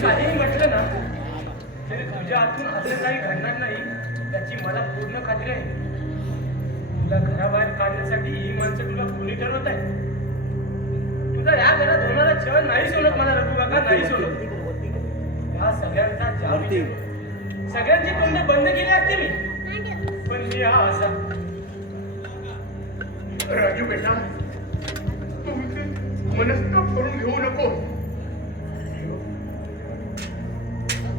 काहीही म्हटलं ना तरी तुझ्या हातून असं काही घडणार नाही त्याची मला पूर्ण खात्री आहे. तुला घराबाहेर काढण्यासाठी ही माणसं तुला कोणी ठरवत आहे? तुझा या घरात होणारा छळ नाही सोडत मला रघु काका, नाही सोडत. या सगळ्यांचा सगळ्यांची तोंड बंद केली असते मी, पण मी हा असा. राजू बेटा, मनस्ताप करून घेऊ नको.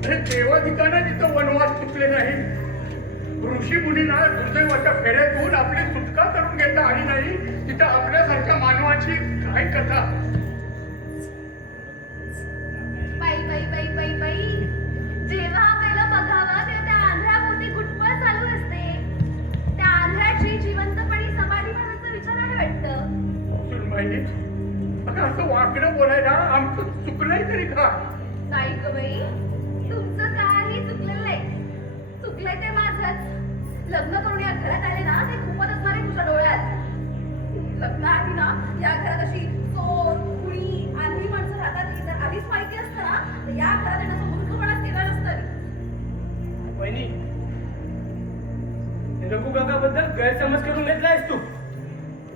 अरे देवाधिकांना तिथं वनवास चुकले नाही. ऋषी मुनींना दुर्दैवाच्या फेऱ्यातून आपली सुटका करून घेता आली नाही. तिथं आपल्यासारख्या मानवाची काय कथा. बाई बाई बाई बाई बाई, जेव्हा आपल्याला बघावं तेव्हा त्या आंधळ्याभोवती गुटमळ चालू असते. त्या आंधळ्याची जिवंतपणी समाधी बनवायचा विचार आहे वाटतं. सुनबाई, आता असं वाकडं बोलायला आमचं चुकलंय तरी का? नाही ग बाई, तुमचं काही चुकलेलं नाही. चुकलंय ते माझंच. लग्न करून या घरात आले ना ते खूपच असणार आहे तुझ्या डोळ्यात. लग्नाआधी ना या घरात अशी चोर, खुणी, आंधळी माणसं राहतात हे जर आधीच माहिती असतं ना तर या घरात येण्याचं मूर्खपणाच केलं नसतं. वहिनी, रघु काकाबद्दल गैरसमज करून घेतलायस तू.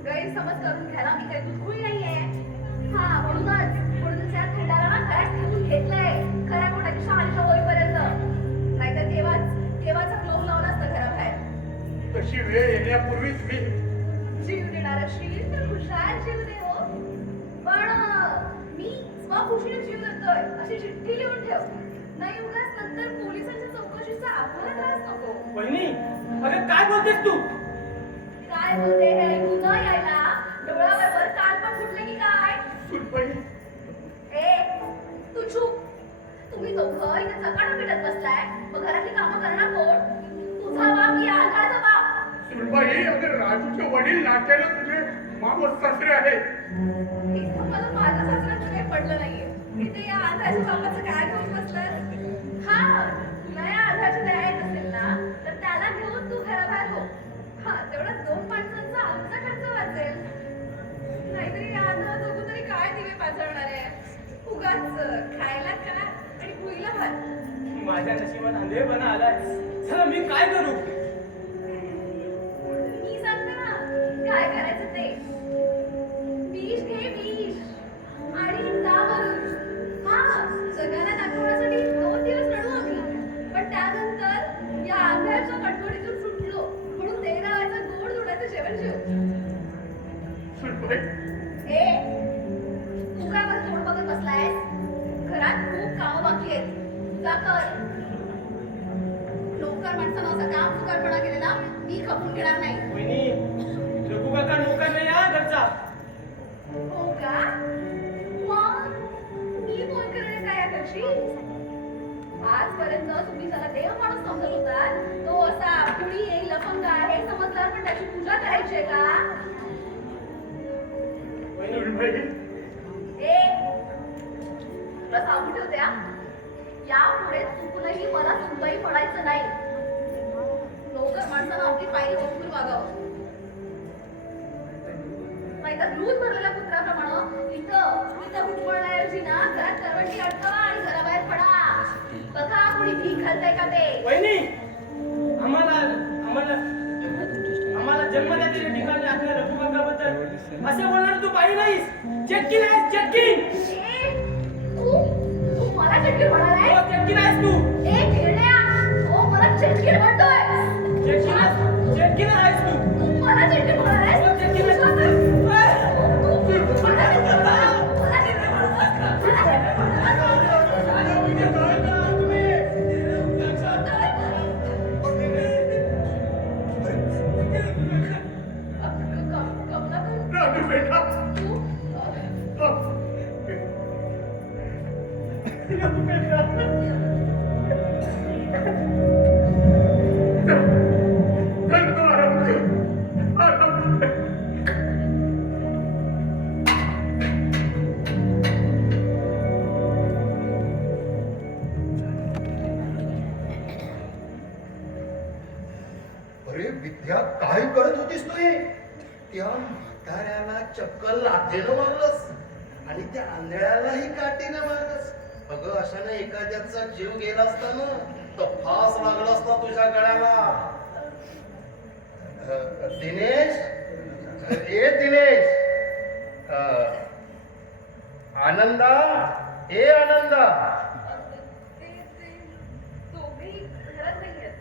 गैरसमज करून घ्यायला मी काही दुखुळी नाहीये. हा म्हणूनच या खंडाला ना घरात ठेवून घेतलंय खऱ्या कोणाची शहानिशा होईपर्यंत. नाहीतर देवाचा क्लोज लावला असतं घराबाहेर. तशी वेळ येण्यापूर्वीच मी जीव देणार असेल तर खुशाल जीव दे हो. पण मी स्वखुशीने जीव देतोय अशी चिठ्ठी लिहून ठेव. नाही उगाच नंतर पोलिसांच्या चौकशीचा आपल्याला त्रास नको. वहिनी, अगं काय बोलतेस तू? काय बोलते हे ऐकू न यायला डोळ्यावर कान पण फुटले की काय? सुनबाई, ए तू चूप. तुम्ही दोघं इथे चकाडा पिटत बसलाय. मग घरातली कामं करणार कोण? तुझा बाप की आंधळाचा बाप? सुनबाई, अगं राजूचे वडील नात्याला तुझे मावस सासरे आहेत. इथं मला माझ्या सासऱ्याचं काही पडलं नाहीये. इथे या आंधळ्याच्या बापाचं काय घेऊन बसलं? हा, तुला या आंधळ्याची दया येत असेल ना तर त्याला घेऊन तू घराबाहेर हो. हा, तेवढा 2 माणसांचा आमचा खर्च वाचेल. नाहीतरी या आंधळा दोघं तरी काय दिवे पाजवणार आहे? उगाच खायला काय आणि पुईला भात. माझ्या नशिबात आंधळेपणा आलाय. चला मी काय करू? मी सांगते ना काय करायचं ते. विष घे विष आणि जा वरून. हा, जगाला दाखवण्यासाठी 2 दिवस लढू आम्ही. पण त्यानंतर या आंधळ्याच्या कटोरीतून सुटलो म्हणून देवरावाचं गोड धोडाचं जेवण जेव. सुनबाई, ए तू काय मला तोंड बघत बसलायस? घरात खूप कामं बाकी आहेत. तुझा कर. नोकर माणसानं असं काम चुकारपणा केलेला मी खपून घेणार नाही. वहिनी, रघु काका नोकर नाही हा घरचा. हो का? मग मी कोण करेन काय या घरची? आजपर्यंत तुम्ही ज्याला देव माणूस समजत होता तो असा कुणी एक लफंगा हे समजल्यावर पण त्याची पूजा करायची आहे का? सुनबाई, ए तुला सांगून ठेवते हा, यापुढे चुकूनही मला सुनबाई म्हणायचं नाही. नोकर माणसानं आपली पायरी ओळखून वागावं. नाहीतर दूध भरलेल्या कुत्र्याप्रमाणे इथं उठवण्याऐवजी ना घरात करवंटी अडकवा आणि घराबाहेर पडा. बघा कोणी भीक घालतंय का ते. वहिनी, आम्हाला जन्म देण्याच्या ठिकाणी आपल्या रघु काकाबद्दल असं बोलणार तू पाहिजे नाहीस. चटकी नाहीस, चटकी. तू मला चटकीर म्हणालाय? हो, चटकी नाहीस तू. ए खेळण्या, हो मला चटकीर म्हणतोय. चटकी नाहीस तू. तू मला चटकीर म्हणालाय? हो, चटकी नाहीस. मला चटकीर राजू बेटा तू अरे विद्या, काय करत होतीस तू हे? त्या म्हाताऱ्याला चक्कल लाथेनं मारलंस आणि त्या आंधळ्यालाही काठीनं मारलंस. अगं अशाने एखाद्याचा जीव गेला असता ना, तर फास लागला असता तुझ्या गळ्याला. दिनेश, ए दिनेश, आनंदा, ए आनंदा. ते दोघेही घरात नाहीयेत.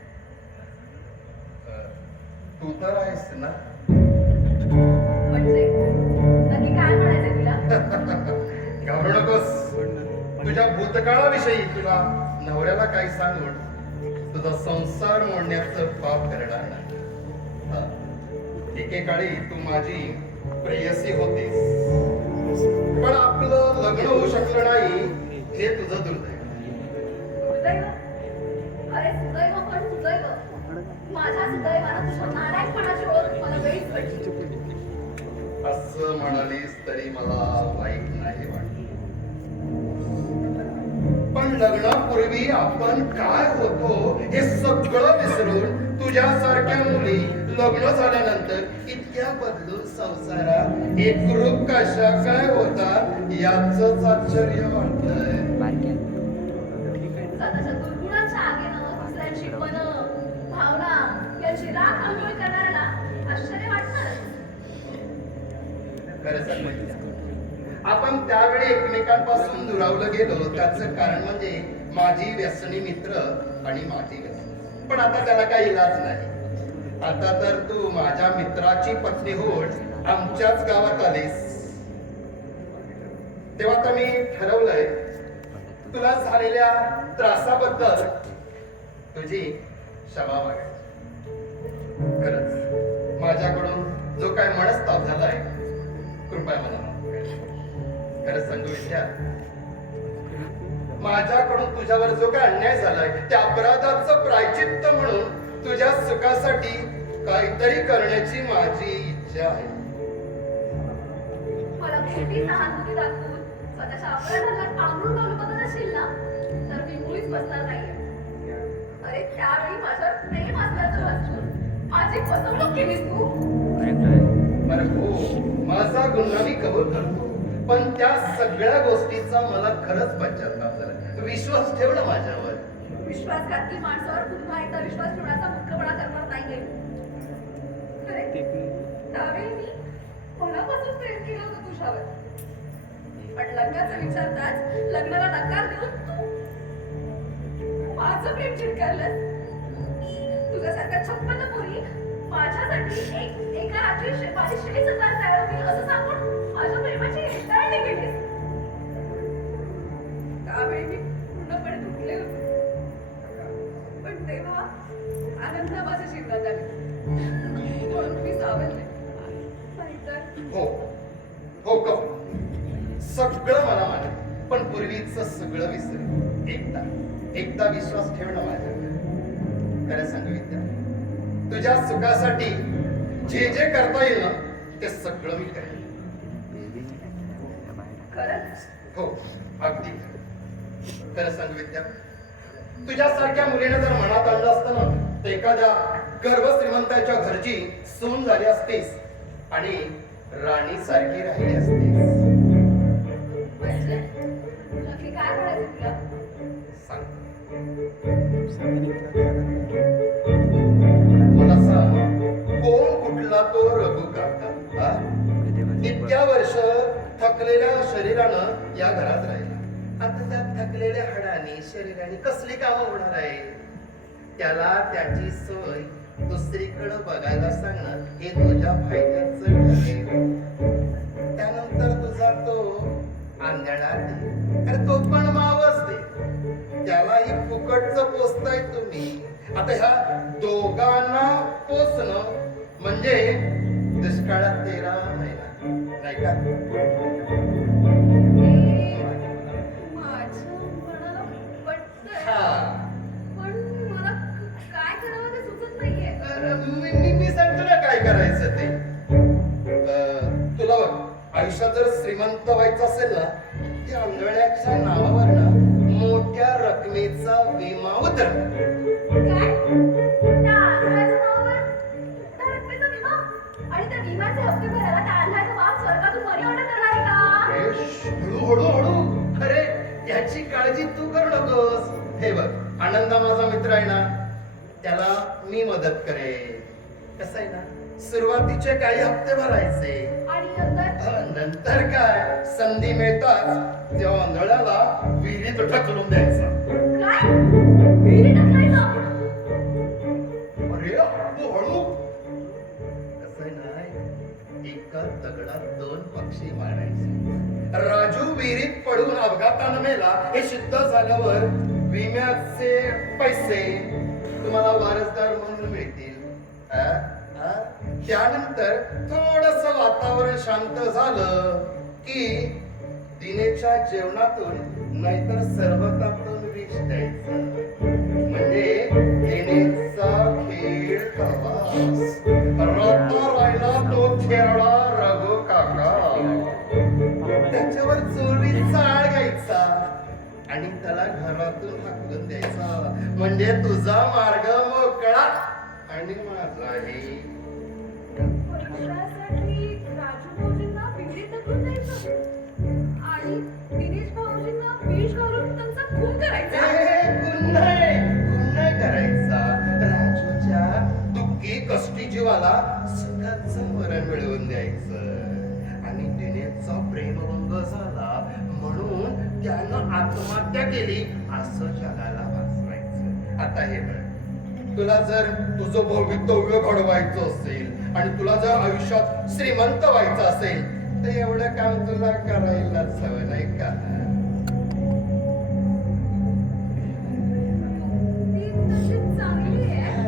तू तर आहेस ना? म्हणजे नक्की काय म्हणायचंय तुला? घाबरू नकोस. तुझ्या भूतकाळाविषयी तुला नवऱ्याला काही सांगून तुझा संसार मोडण्याचं पाप करणार नाही. एकेकाळी तू माझी प्रेयसी होतीस, पण आपलं लग्न होऊ शकलं नाही हे तुझं दुर्दैव. दुर्दैव? अरे सुदैव पण सुदैव. माझ्या सुदैवानं तुझ्या नालायकपणाची ओळख मला वेळीच पडली. असं म्हणालीस तरी मला वाईट नाही वाटत. पण लग्नापूर्वी आपण काय होतो हे सगळं विसरून तुझ्यासारख्या मुली लग्न झाल्यानंतर इतक्या बदलून संसारात एकरूप कशा काय होतात याच आश्चर्य वाटतंय. स्वतःच्या दुर्गुणाच्या आगीनं दुसऱ्यांची मनं, भावना यांची राख आंघोळ करणाऱ्याला आश्चर्य वाटणारच. खरं सांगायचं, आपण त्यावेळी एकमेकांपासून दुरावलं गेलो त्याचं कारण म्हणजे माझी व्यसनी मित्र आणि माझी व्यसनी. पण आता त्याला काही इलाज नाही. आता तर तू माझ्या मित्राची पत्नी होऊन आमच्याच गावात आलीस. तेव्हा तर मी ठरवलंय तुला झालेल्या त्रासाबद्दल तुझी क्षमा मागायची. खरंच माझ्याकडून जो काय मनस्ताप झालाय कृपया मला माफ कर. खरंच सांगू विद्या, माझ्याकडून तुझ्यावर जो काय अन्याय झालाय त्या अपराधाचं प्रायचित्त म्हणून तुझ्या सुखासाठी काहीतरी करण्याची माझी इच्छा आहे. मला खोटी सहानुभूती दाखवून स्वतःच्या अपराधाला पांघरून घालून बघत असेल ना, तर मी मुळीच बसणार नाहीये. अरे त्यावेळी माझ्यावर प्रेम असल्याचं वाचून माझी फसवणूक केलीस तू. अरे हो, माझा गुन्हा मी कबूल करतो, पण त्या सगळ्या गोष्टीचा मला खरंच पश्चाताप झाला. विश्वास ठेव ना माझ्यावर. विश्वासघातकी माणसावर पुन्हा एकदा विश्वास ठेवण्याचा मूर्खपणा करणार नाहीये. अरे त्यावेळी मी मनापासून प्रेम केलं होतं तुझ्यावर, पण लग्नाचं विचारताच लग्नाला नकार देऊन तू माझं प्रेम चिटकारलंस. तुझ्यासारख्या 56 पोरी माझ्यासाठी एका रात्री माझी 40,000 तयार होतील असं सांगून माझ्या प्रेमाची हेटाळणी केलीस. त्यावेळी मी पूर्णपणे तुटले होते, पण तेव्हा आनंद माझ्या जीवनात आले म्हणून मी सावरले. नाहीतर हो हो का सगळं मला मान्य, पण पूर्वीच सगळं विसर. एकदा विश्वास ठेव ना माझ्यावर. खरं सांगू विद्या, तुझ्या सुखासाठी जे जे करता येईल ना ते सगळं मी करेन. खरंच हो अगदी खरं सांगू विद्या, तुझ्यासारख्या मुलीने जर मनात आणलं असतं ना तर एखाद्या गर्भ श्रीमंताच्या घरची सून झाली असतीस आणि राणी सारखी राहिली असतीस. म्हणजे नक्की काय म्हणायचं तुला? सांग मला सांग, कोण कुठला तो रघु काका? इतक्या वर्ष थकलेल्या शरीरानं या घरात राहिला. आता त्या थकलेल्या हाडाने शरीराने कसली कामं होणार आहे? त्याला त्याची सोय दुसरीकडे बघायला सांगणं हे तुझ्या फायद्याचं ठरेल. त्यानंतर तुझा तो आंधळा दे, अरे तो पण मावस दे, त्यालाही फुकटचं पोचताय तुम्ही. आता ह्या दोघांना पोचणं म्हणजे दुष्काळात 13 महिना नाही ऐका माझ्या मनाला पटतंय. हा पण मला काय करावं ते सुचत नाहीये. मी सांगतो ना काय करायचं ते. तुला बघ आयुष्यात जर श्रीमंत व्हायचं असेल ना त्या आंधळ्याच्या नावावर ना मोठ्या रकमेचा विमा उतर. काय? त्या आंधळ्याच्या नावावर त्या रकमेचा विमा? आणि त्या विम्याचे हप्ते भरायला त्या आंधळ्याचा बाप स्वर्गातून मनी ऑर्डर करणार आहे का? हळू अरे याची काळजी तू करू नकोस. हे बघ आनंदा माझा मित्र आहे ना त्याला मी मदत करेन. कसं आहे ना सुरुवातीचे काही हप्ते भरायचे आणि नंतर नंतर काय संधी मिळताच तेव्हा आंधळ्याला विहिरीत ढकलून द्यायचा. काय? विहिरीत ढकलायचं? अरे हळू कसं आहे ना एका दगडात दोन पक्षी मारायचे. राजू विहिरीत पडून अपघातानं मेला हे सिद्ध झाल्यावर विम्याचे पैसे तुम्हाला वारसदार म्हणून मिळतील. त्यानंतर थोडस वातावरण शांत झालं की दिनेशच्या जेवणातून नाहीतर सरबतातून विष द्यायचं. म्हणजे दिनेशचा खेळ प्रवास रत्ता राहिला तो खेळला रघु काका. त्याच्यावर चोरीचा आळ घ्यायचा आणि त्याला घरातून हाकलून द्यायचा. म्हणजे तुझा मार्ग मोकळा आणि माझाही. पैशासाठी राजू भाऊजींना विहिरीत ढकलून द्यायचं आणि दिनेश भाऊजींना विष घालून त्यांचा खून करायचा. खून नाही करायचा. राजूच्या दुःखी कष्टी जीवाला सुखाचं मरण मिळवून द्यायचं. आणि दिनेशचा प्रेमभंग झाला म्हणून त्यानं आत्महत्या केली असं जगाला वाचवायचं. आता हे बघ तुला जर तुझं भवितव्य घडवायचं असेल आणि तुला जर आयुष्यात श्रीमंत व्हायचं असेल तर एवढं काम तुला करायलाच हवं नाही का? ती तशी चांगली आहे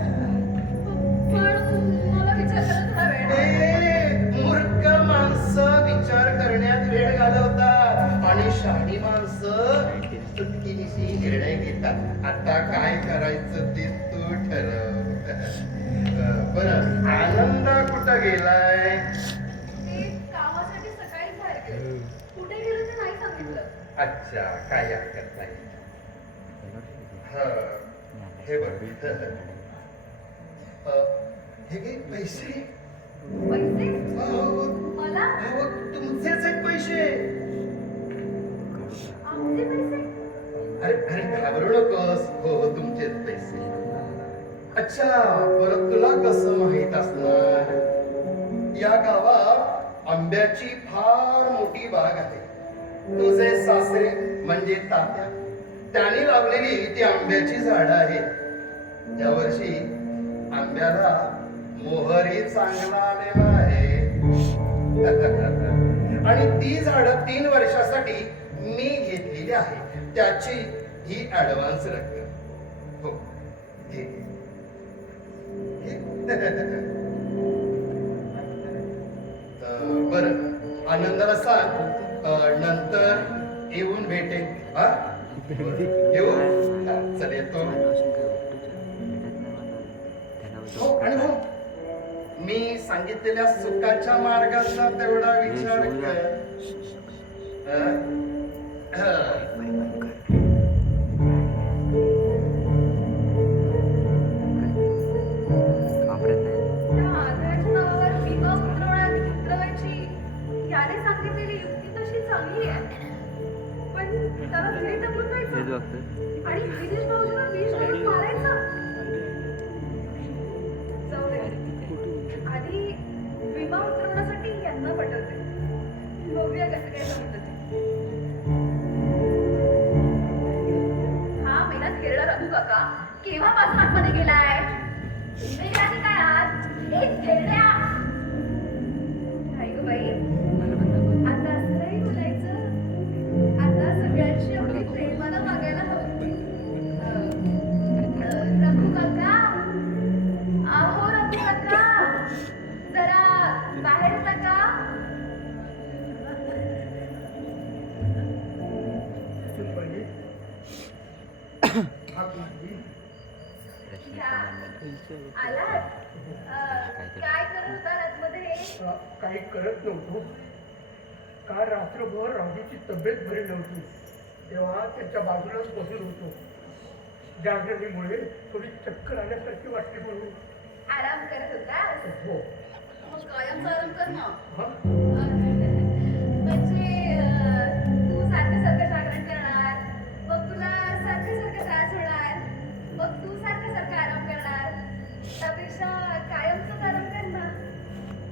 पण मला विचार करायला थोडा वेळ लागेल. मूर्ख माणसं विचार करण्यात वेळ घालवतात आणि शहाणी माणसं चुटकीनिशी निर्णय घेतात. आता काय करायचं ते तू ठरव. बरं आनंद कुठं गेलाय? ते कामासाठी सकाळी बाहेर गेले. कुठे गेले ते नाही सांगितलं. अच्छा काय हरकत नाही. हे बघ हे घे पैसे. पैसे? अहो, मला? अहो, तुमचेच आहेत पैसे. आमचे पैसे? अरे घाबरू नकोस. हो तुमचेच पैसे. अच्छा परत तुला कसं माहित असणार? या गावात आंब्याची फार मोठी बाग आहे. तुझे सासरे म्हणजे तात्या त्याने लावलेली ती आंब्याची झाडं आहेत. या वर्षी आंब्याला मोहरही चांगला आलेला आहे. आणि ती झाडं 3 वर्षासाठी मी घेतलेली आहे. त्याची ही ऍडव्हान्स रक्कम. हो घे. बर आनंदाला सांग नंतर येऊन भेटेल. हा येऊ. चल येतो. हो आणि हो मी सांगितलेल्या सुखाच्या मार्गाचा तेवढा विचार कर. त्या आंधळ्याच्या नावावर विमा उतरवायची याने सांगितलेली युक्ती तशी चांगली आहे पण त्याला विहिरीत ढकलून द्यायचं आणि दिनेश भाऊजीला विष घालून मारायचं. जाऊ दे आधी विमा उतरवण्यासाठी यांना पटवते. बघूया कसं काय जमतं ते. हा महिन्यात केरळ रघु काका केव्हापासून आतमध्ये गेलाय? इंग्रजांनी काळात एक खेळल्या. नाही गं बाई आता असं नाही बोलायचं. आता सगळ्यांची आपली प्रेमाला मागायला हवी. रघु काका अहो रघु काका जरा बाहेर येता का? आलात काय करत होता आतमध्ये? काही करत नव्हतो. काल रात्रभर राजूची तब्येत बरी नव्हती, तेव्हा त्याच्या बाजूलाच बसून होतो. जागरणीमुळे थोडी चक्कर आल्यासारखी वाटली म्हणून. आराम करत होता? हो. मग कायमचा आराम कर ना. हा? म्हणजे तू सारखं सारखं जागरण करणार, मग तुला सारखं सारखं त्रास होणार, मग तू सारखं सारखं आराम करणार. त्यापेक्षा कायमचाच आराम कर ना.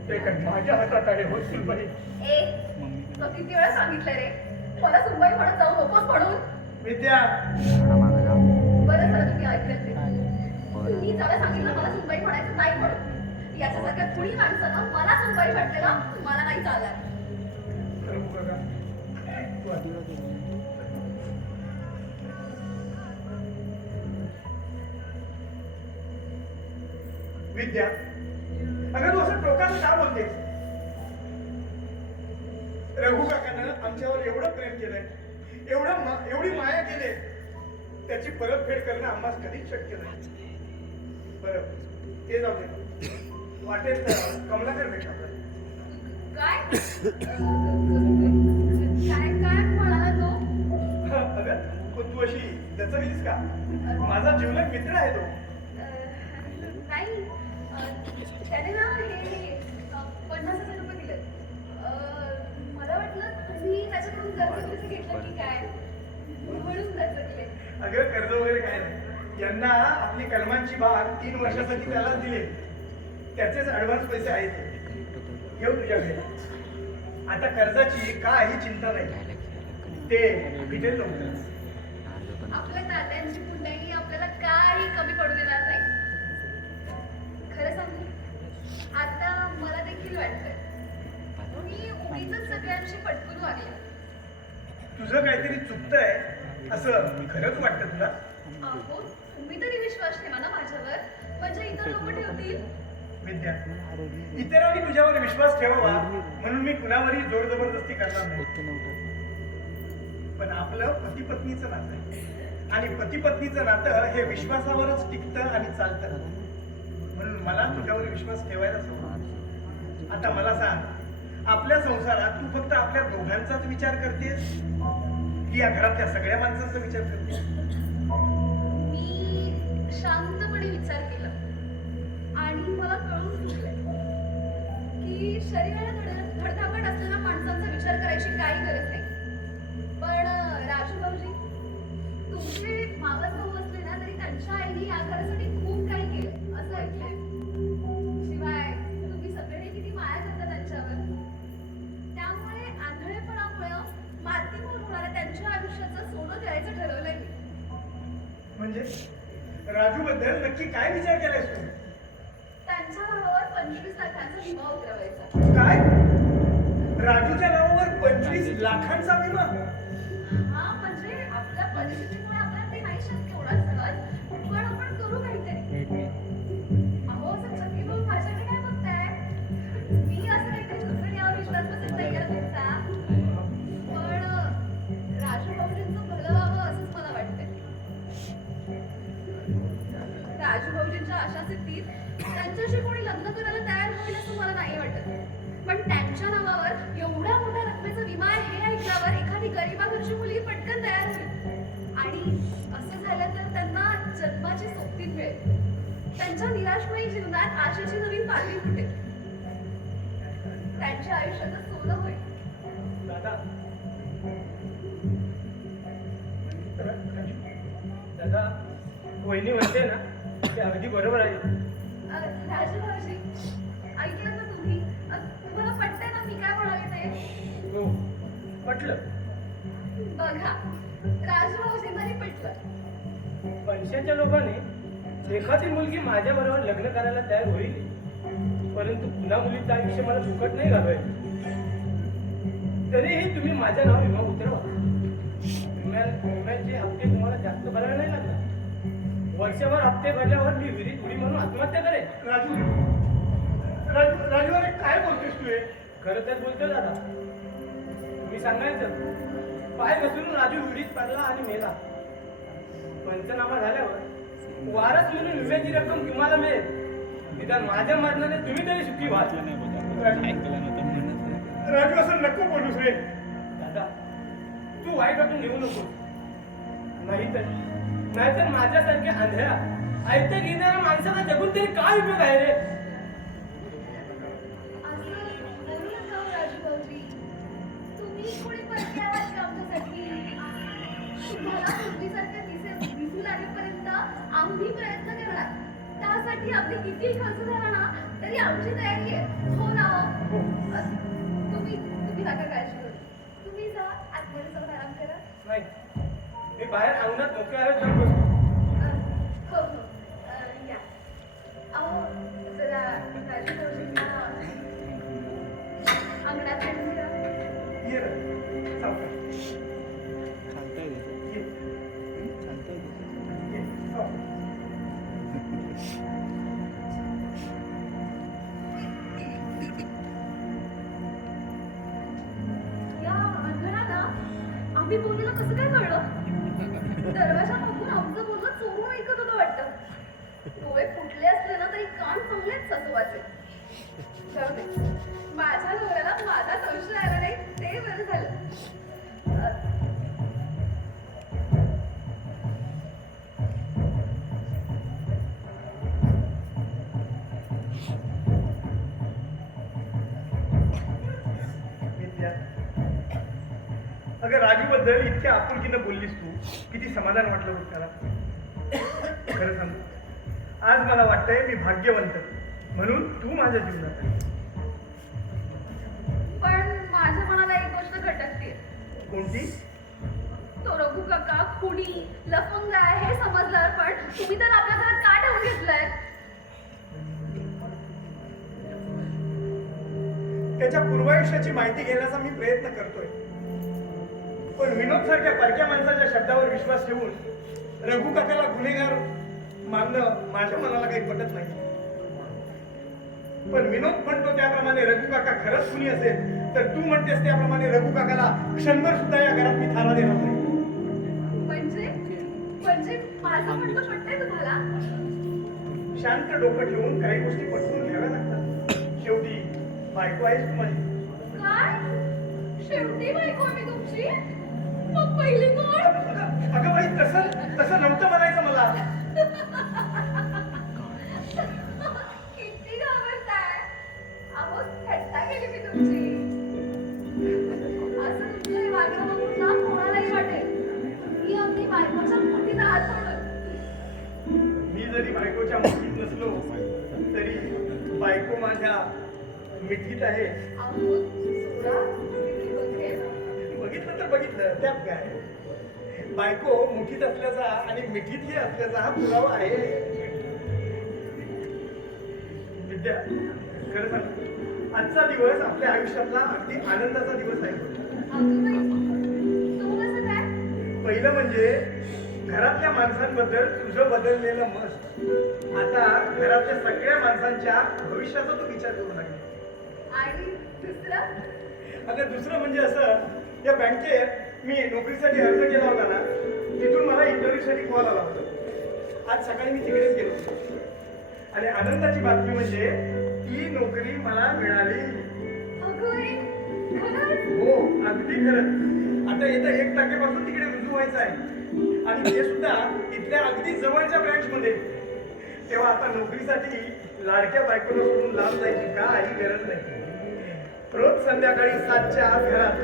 ते काय माझ्या हातात आहे हो सुनबाई. ए, तो किती वेळा सांगितलं रे, मला सुनबाई म्हणत जाऊ नकोस म्हणून. विद्या, बरं झालं तुम्ही ऐकलं ते. तुम्ही ज्याला सांगितलं मला सुनबाई म्हणायचं नाही म्हणून. याच्यासारख्या कुणी माणसानं मला सुनबाई म्हटलेलं मला नाही चालणार. खरं बघा. विद्या, अगं तू असं टोकाचं का बोलतेस? रघु काकांना आमच्यावर एवढं प्रेम केलंय, एवढी माया केली, त्याची परतफेड करणं आम्हाला कधीच शक्य नाही. बरं, ते जाऊ दे. वाटेल तर कमलाकर भेट आपल्याला. काय काय काय म्हणाला तो? अगं पण तू अशी दचकलीस का? माझा जीवलग मित्र आहे तो. नाही, त्याने ना हे 50,000 रुपये दिले. मला वाटलं तुम्ही त्याच्याकडून कर्ज बिर्ज घेतलं की काय, म्हणून दचकले. अगं कर्ज वगैरे काय नाही, यांना आपली कलमांची बाग 3 वर्षासाठी त्याला दिले, त्याचेच ऍडव्हान्स पैसे आहेत. घेऊ तुझ्याकडे. आता कर्जाची काही चिंता नाही, ते भेटेल लवकरच. आपल्या तात्यांची पुण्याई आपल्याला काही कमी पडू देणार नाही. खरं सांगू, आता मला देखील वाटतंय मी उगीच सगळ्यांशी पटकून वागले. तुझं काहीतरी चुकतंय असं खरंच वाटतं तुला? अहो, तुम्ही तरी विश्वास ठेवा ना माझ्यावर, म्हणजे इतर लोक ठेवतील. विद्या, इतरांनी तुझ्यावर विश्वास ठेवावा म्हणून मी कुणावरही जोर जबरदस्ती करणार नाही. पण आपलं पती पत्नीचं नातं आहे, आणि पती पत्नीचं नातं हे विश्वासावरच टिकतं आणि चालतं. म्हणून मला तुझ्यावर विश्वास ठेवायलाच हवा. आता मला सांग, आपल्या संसारात तू फक्त आपल्या दोघांचाच विचार करतेस की या घरातल्या सगळ्या माणसांचा विचार करतेस? मी शांतपणे विचार केला आणि मला कळून चुकलंय की शरीराला धडधाकट असलेल्या माणसांचा विचार करायची काही गरज नाही. पण राजू भाऊजी, तुमचे मावस भाऊ असले ना तरी त्यांच्या आईने या घरासाठी खूप काही केलं असं ऐकलंय. शिवाय तुम्ही सगळे किती माया करता त्यांच्यावर. त्यामुळे आंधळेपणामुळे मातीमोल होणाऱ्या त्यांच्या आयुष्याचं सोनं द्यायचं ठरवलंय मी. म्हणजे राजू बद्दल नक्की काय विचार केलायस तू? त्यांच्या नावावर 25 लाखांचा विमा उतरवायचा. काय? राजूच्या नावावर 25 लाखांचा विमा? हा, म्हणजे आपल्या परिस्थितीमुळे आपल्याला ते नाही शक्य होणार सहज, पण आपण करू काहीतरी. अहो, असं चक्की बघून माझ्याकडे काय बघताय? मी असं काहीतरी दुसरं यावर विश्वास बसेल तयार तुमचा. पण राजू भाऊजींचं भलं व्हावं असंच मला वाटतंय. राजू भाऊजींच्या अशा स्थितीत त्यांच्याशी कोणी लग्न करायला तयार होईल असं मला नाही वाटत. पण त्यांच्या नावावर एवढ्या मोठ्या रकमेचा विमा आहे हे ऐकल्यावर एखादी गरिबा घरची मुलगी पटकन तयार होईल. आणि असं झालं तर त्यांना जन्माची सोबती मिळेल. त्यांच्या निराशमयी जीवनात आशेची नवीन पालवी फुटेल. त्यांच्या आयुष्याचं सोनं होईल. दादा, दादा, वहिनी म्हणते ना ते अगदी बरोबर आहे. राजू भाऊजी, ऐकलं ना तुम्ही? तुम्हाला पटतंय ना मी काय म्हणाले ते? हो, पटलं. बघा, राजू भाऊजींनाही पटलं. पैशाच्या लोकांनी एखादी मुलगी माझ्या बरोबर लग्न करायला तयार होईल, परंतु पुन्हा मुलीचं आयुष्य मला फुकट नाही घालवायचं. तरीही तुम्ही माझ्या नाव विमा उतरवा. विम्याचे हप्ते तुम्हाला जास्त भरायला नाही लागणार. वर्षभर हप्ते भरल्यावर मी विहिरीत उडी म्हणून आत्महत्या करेन. राजू, अरे काय बोलतोस तू? खरं तर बोलतो दादा. तुम्ही सांगायचं, पाय घसरून राजू विहिरीत पडला आणि मेला. पंचनामा झाल्यावर वारस म्हणून विम्याची रक्कम तुम्हाला मिळेल निदान माझ्या मरणाने तुम्ही तरी सुखी व्हाल. राजू असं नको बोलूस रे. दादा तू वाईट वाटून घेऊ नको. नाहीतर माझ्यासारख्या आंधळ्या ऐकतं घेणाऱ्या माणसाला जगून तरी काय उपयोग आहे रे. असं बोलू नका हो राजू भाऊजी. तुम्ही कोणी परके आहात का आमच्यासाठी? तुम्हाला पूर्वीसारख्या दिसू लागेपर्यंत आम्ही प्रयत्न करणार. त्यासाठी अगदी कितीही खर्च झाला ना तरी आमची तयारी आहे. हो ना हो? तुम्ही नका काळजी करू. तुम्ही जा आतमध्ये जाऊन आराम करा. नाही मी बाहेर अंगणात मोकळ्या हवेत जाऊन बसतो. हो हो या. अहो जरा राजू भाऊजींना अंगणात आणून द्या. ये रे, सावकाश. ये. ये, सावकाश. या अंगणाला आम्ही बोललेलं कसं काय कळलं? दरवाजा बघून आमचं बोलणं चोरून ऐकत होतं वाटतं. डोळे फुटले असले ना तरी कान चांगलेच सजवाचे. जाऊ दे. माझ्या नवऱ्याला माझा संशय आला नाही ते बरं झालं. विद्या, अगं राजूबद्दल इतक्या आपुलकीनं बोललीस तू, किती समाधान वाटलं बघ त्याला. खरं सांगू, आज मला वाटतंय मी भाग्यवंत म्हणून तू माझ्या जीवनात आहे. पण माझ्या मनाला एक गोष्ट खटकते. कोणती? तो रघु काका खुनी लफंग आहे हे समजलं, पण तुम्ही तर आपल्या घरात का ठेवून घेतलंय? त्याच्या पूर्वायुष्याची माहिती घेण्याचा मी प्रयत्न करतोय, पण विनोद सारख्या परक्या माणसाच्या शब्दावर विश्वास ठेवून रघु काकाला गुन्हेगार मानणं माझ्या मनाला काही पटत नाही. पण विनोद म्हणतो त्याप्रमाणे रघु काका खरंच खुनी असेल तर तू म्हणतेस त्याप्रमाणे रघु काकाला क्षणभर सुद्धा या घरात मी थारा देणार नाही. म्हणजे माझं म्हणणं पटतंय तुम्हाला? शांत डोकं ठेवून काही गोष्टी पटवून घ्याव्या लागतात. शेवटी बायको आहेस तू माझी. काय? शेवटी बायको मी तुमची? मग पहिली कोण? अगं बाई, तसं नव्हतं म्हणायचं मला. किती घाबरताय? अहो थट्टा केली मी तुमची. असं तुमचं हे वागणं बघून ना कोणालाही वाटेल की अगदी बायकोच्या मुठीत हात सोडून. मी जरी बायकोच्या मुठीत नसलो तरी बायको माझ्या मिठीत आहे. अहो सोडा, किती बघेल. बघितलं तर बघितलं, त्यात काय. बायको मुठीत असल्याचा आणि मिठीतही असल्याचा हा पुरावा आहे. विद्या, खरं सांग, आजचा दिवस आपल्या आयुष्यातला अगदी आनंदाचा दिवस आहे. अगं बाई, तू कसं काय? पहिलं म्हणजे घरातल्या माणसांबद्दल तुझं बदललेलं मत आता घरातल्या सगळ्या माणसांच्या भविष्याचा तू विचार करू लागला. आणि दुसरं? अगं दुसरं म्हणजे असं, या बँकेत मी नोकरीसाठी अर्ज केला होता ना, तिथून मला इंटरव्ह्यूसाठी कॉल आला होता. आज सकाळी मी तिकडेच गेलो होतो आणि आनंदाची बातमी म्हणजे ती नोकरी मला मिळाली. अगं बाई, खरंच? हो, अगदी खरं. आता येत्या 1 तारखेपासून तिकडे रुजू व्हायचं आहे आणि ते सुद्धा इथल्या अगदी जवळच्या ब्रँच मध्ये. तेव्हा आता नोकरीसाठी लाडक्या बायकोला सोडून लांब जायची काही गरज नाही. रोज संध्याकाळी 7च्या आत घरात.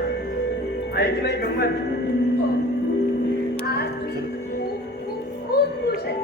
आहे की नाही गंमत? हो. आज मी खूप खूप खूप खुश आहे.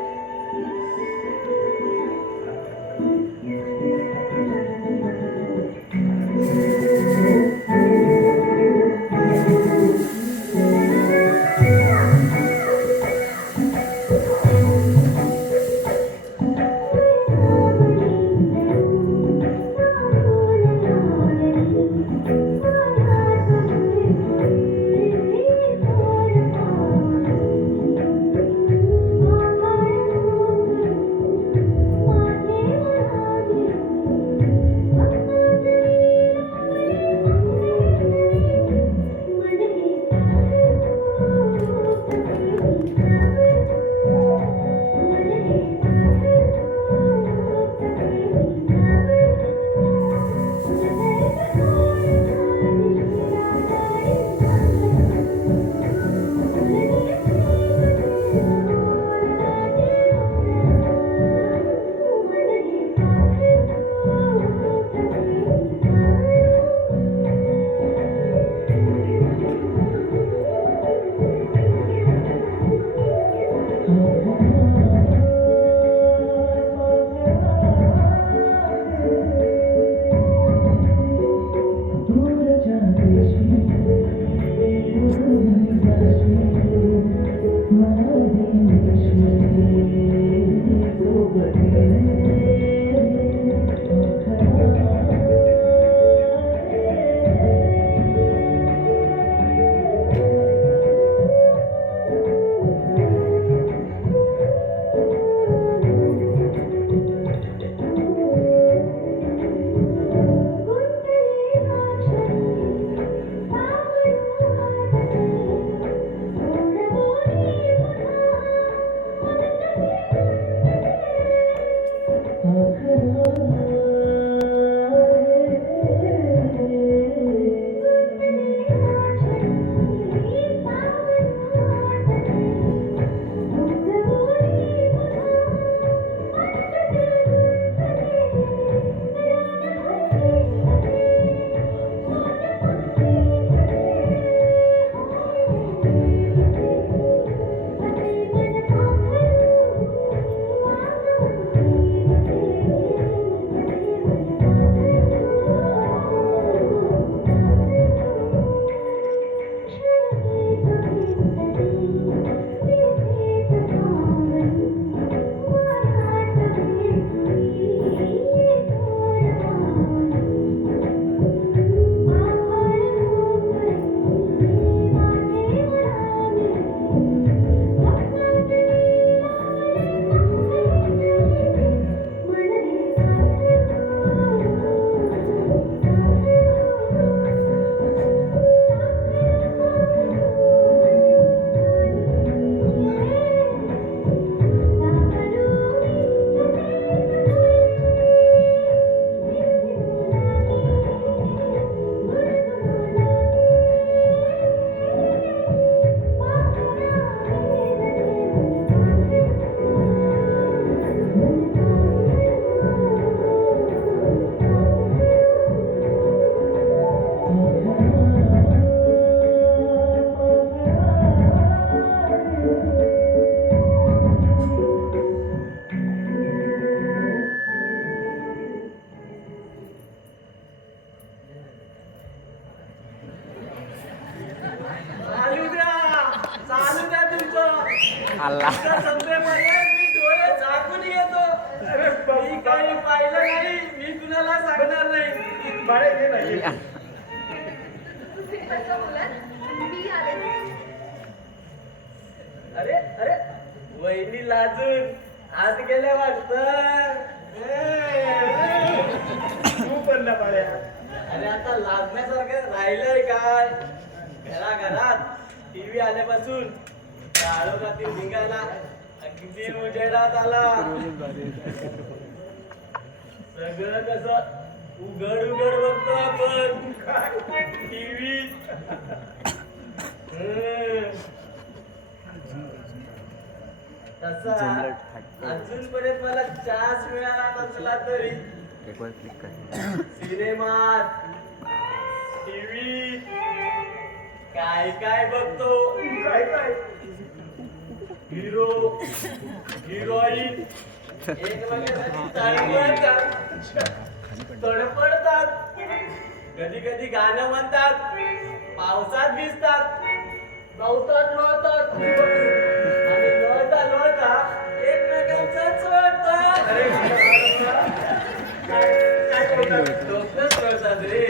तुझा संशय मला मी डोळे झाकून येतो. अरे मी काही पाहिलं नाही, मी कुणाला सांगणार नाही. बाळे हे नाही तुम्ही कसं बोलाल? मी आले. अरे अरे वहिनी लाजून आत गेल्या वाटतं. तू पण ना बाळ्या. अरे आता लाजण्यासारखं राहिलंय काय? घराघरात टीव्ही आल्यापासून काळोखातील निघायला अगदी उजेडात आला. सगळं कसं उघड उघड बघतो आपण टीव्ही. तसा अजूनपर्यंत मला चान्स मिळाला नसला तरी सिनेमात टीव्ही काय काय बघतो. काय काय हिरो हिरोईन एकमेकांसाठी तडफडतात. कधी कधी गाणं म्हणतात, पावसात भिजतात, गवतात लोळतात आणि लोळता लोळता एकमेकांचं चोळतात. काय बोलतात डोकंच कळतात रे.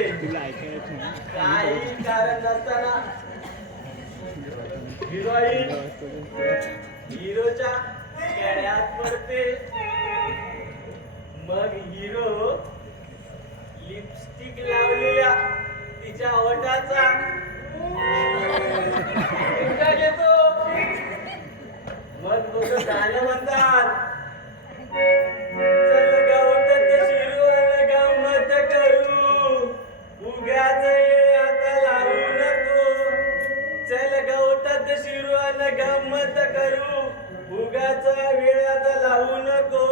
काही कारण नसताना हिरोईन हिरोच्या गळ्यात पडते. मग हिरो लिपस्टिक लावलेल्या तिच्या ओठाचा मुंगा घेतो. मग दोघं गाणं म्हणतात. चल गवत शिरवण गंमत करू, उगाच येळ आता लावू नको. चल गवतात शिरवण गंमत करू, उगाच वेळ आता लावू नको.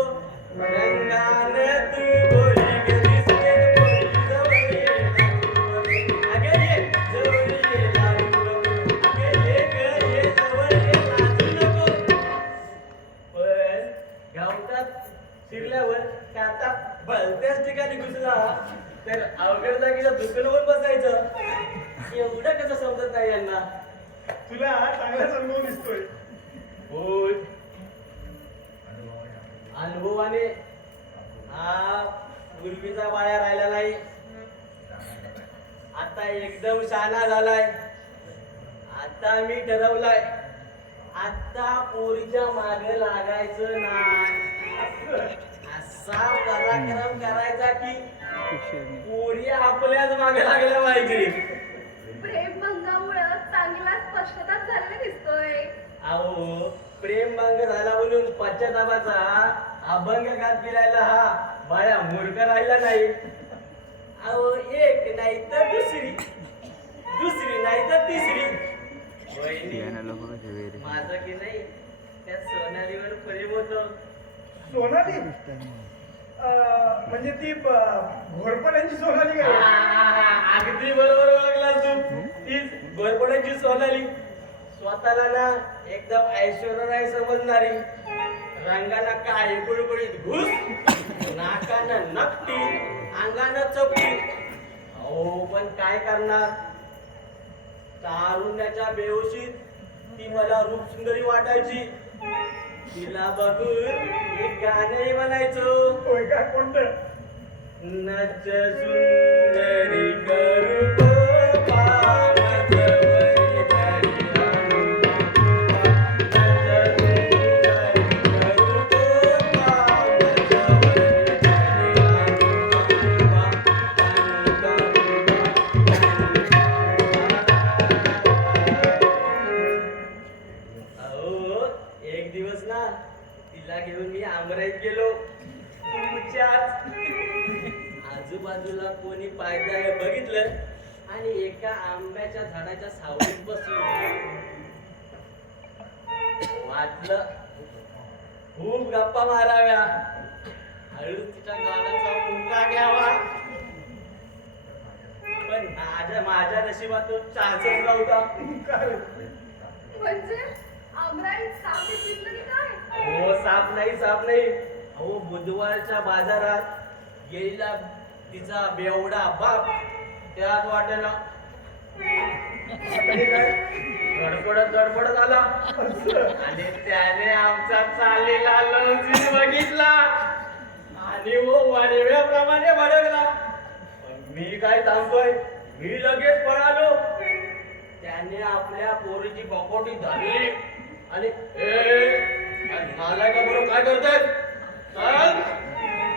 रंगान तू गोरी गेलीस गे गोरी, जवळ ये लागू. अगं ये जवळ ये लागू. अगं ये ग ये जवळ ये लाजू नको. पण गावतात शिरल्यावर काटा भलत्याच ठिकाणी घुसला तर अवघड जागेच्या दुकानावर बसायचं. एवढं कसं समजत नाही यांना. तुला चांगलाच अनुभव दिसतोय. होय, अनुभवाने हा पूर्वीचा बाळ्या राहिला नाही. आता एकदम शहाणा झालाय. आता मी ठरवलंय, आता पोरीच्या मागे लागायचं नाही. असा पराक्रम करायचा की पोरी आपल्याच मागे लागल्या पाहिजे. प्रेमभंगामुळं चांगला स्पष्टताच झालेला दिसतोय. अहो प्रेमभंग झाला म्हणून पश्चातापाचा अभंग गात फिरायला हा बाळ्या मूर्ख राहिला नाही. अहो एक नाही तर दुसरी, दुसरी नाही तर तिसरी. वहिनी, माझं की नाही त्या सोनालीवर प्रेम होतं. सोनाली म्हणजे ती घोरपड्यांची सोनाली काय? अगदी बरोबर ओळखलास तू. तीच घोरपड्यांची सोनाली. स्वतःला ना एकदम ऐश्वर्य राय समजणारी. रंगानं काय कुळकुळीत घुस, नाकानं नकटी, अंगानं चपटी. अहो पण काय करणार, तारुण्याच्या बेहोशीत ती मला रूपसुंदरी वाटायची. तिला बघून एक गाणंही म्हणायचो. होय का? कोणतं? नच सुंदरी करू आजूबाजूला कोणी पायदाय बघितलं आणि एका आंब्याच्या झाडाच्या सावलीत बसलो. वाटलं खूप गप्पा माराव्या, हळू तिच्या गालाचा मुका घ्यावा. पण माझ्या नशिबात तो चान्सच नव्हता. म्हणजे आमराई साप दिसलं की काय? हो, साप नाही. अहो बुधवारच्या बाजारात गेलेला तिचा बेवडा बाप त्याच वाटेला गडबडत आला आणि त्याने आमचा चाललेला लवजीत बघितला आणि वो वाढव्याप्रमाणे भडकला. मी काय थांबतोय, मी लगेच पळालो. त्याने आपल्या पोरीची बकोटी धरली आणि मला का बरोबर काय करताय,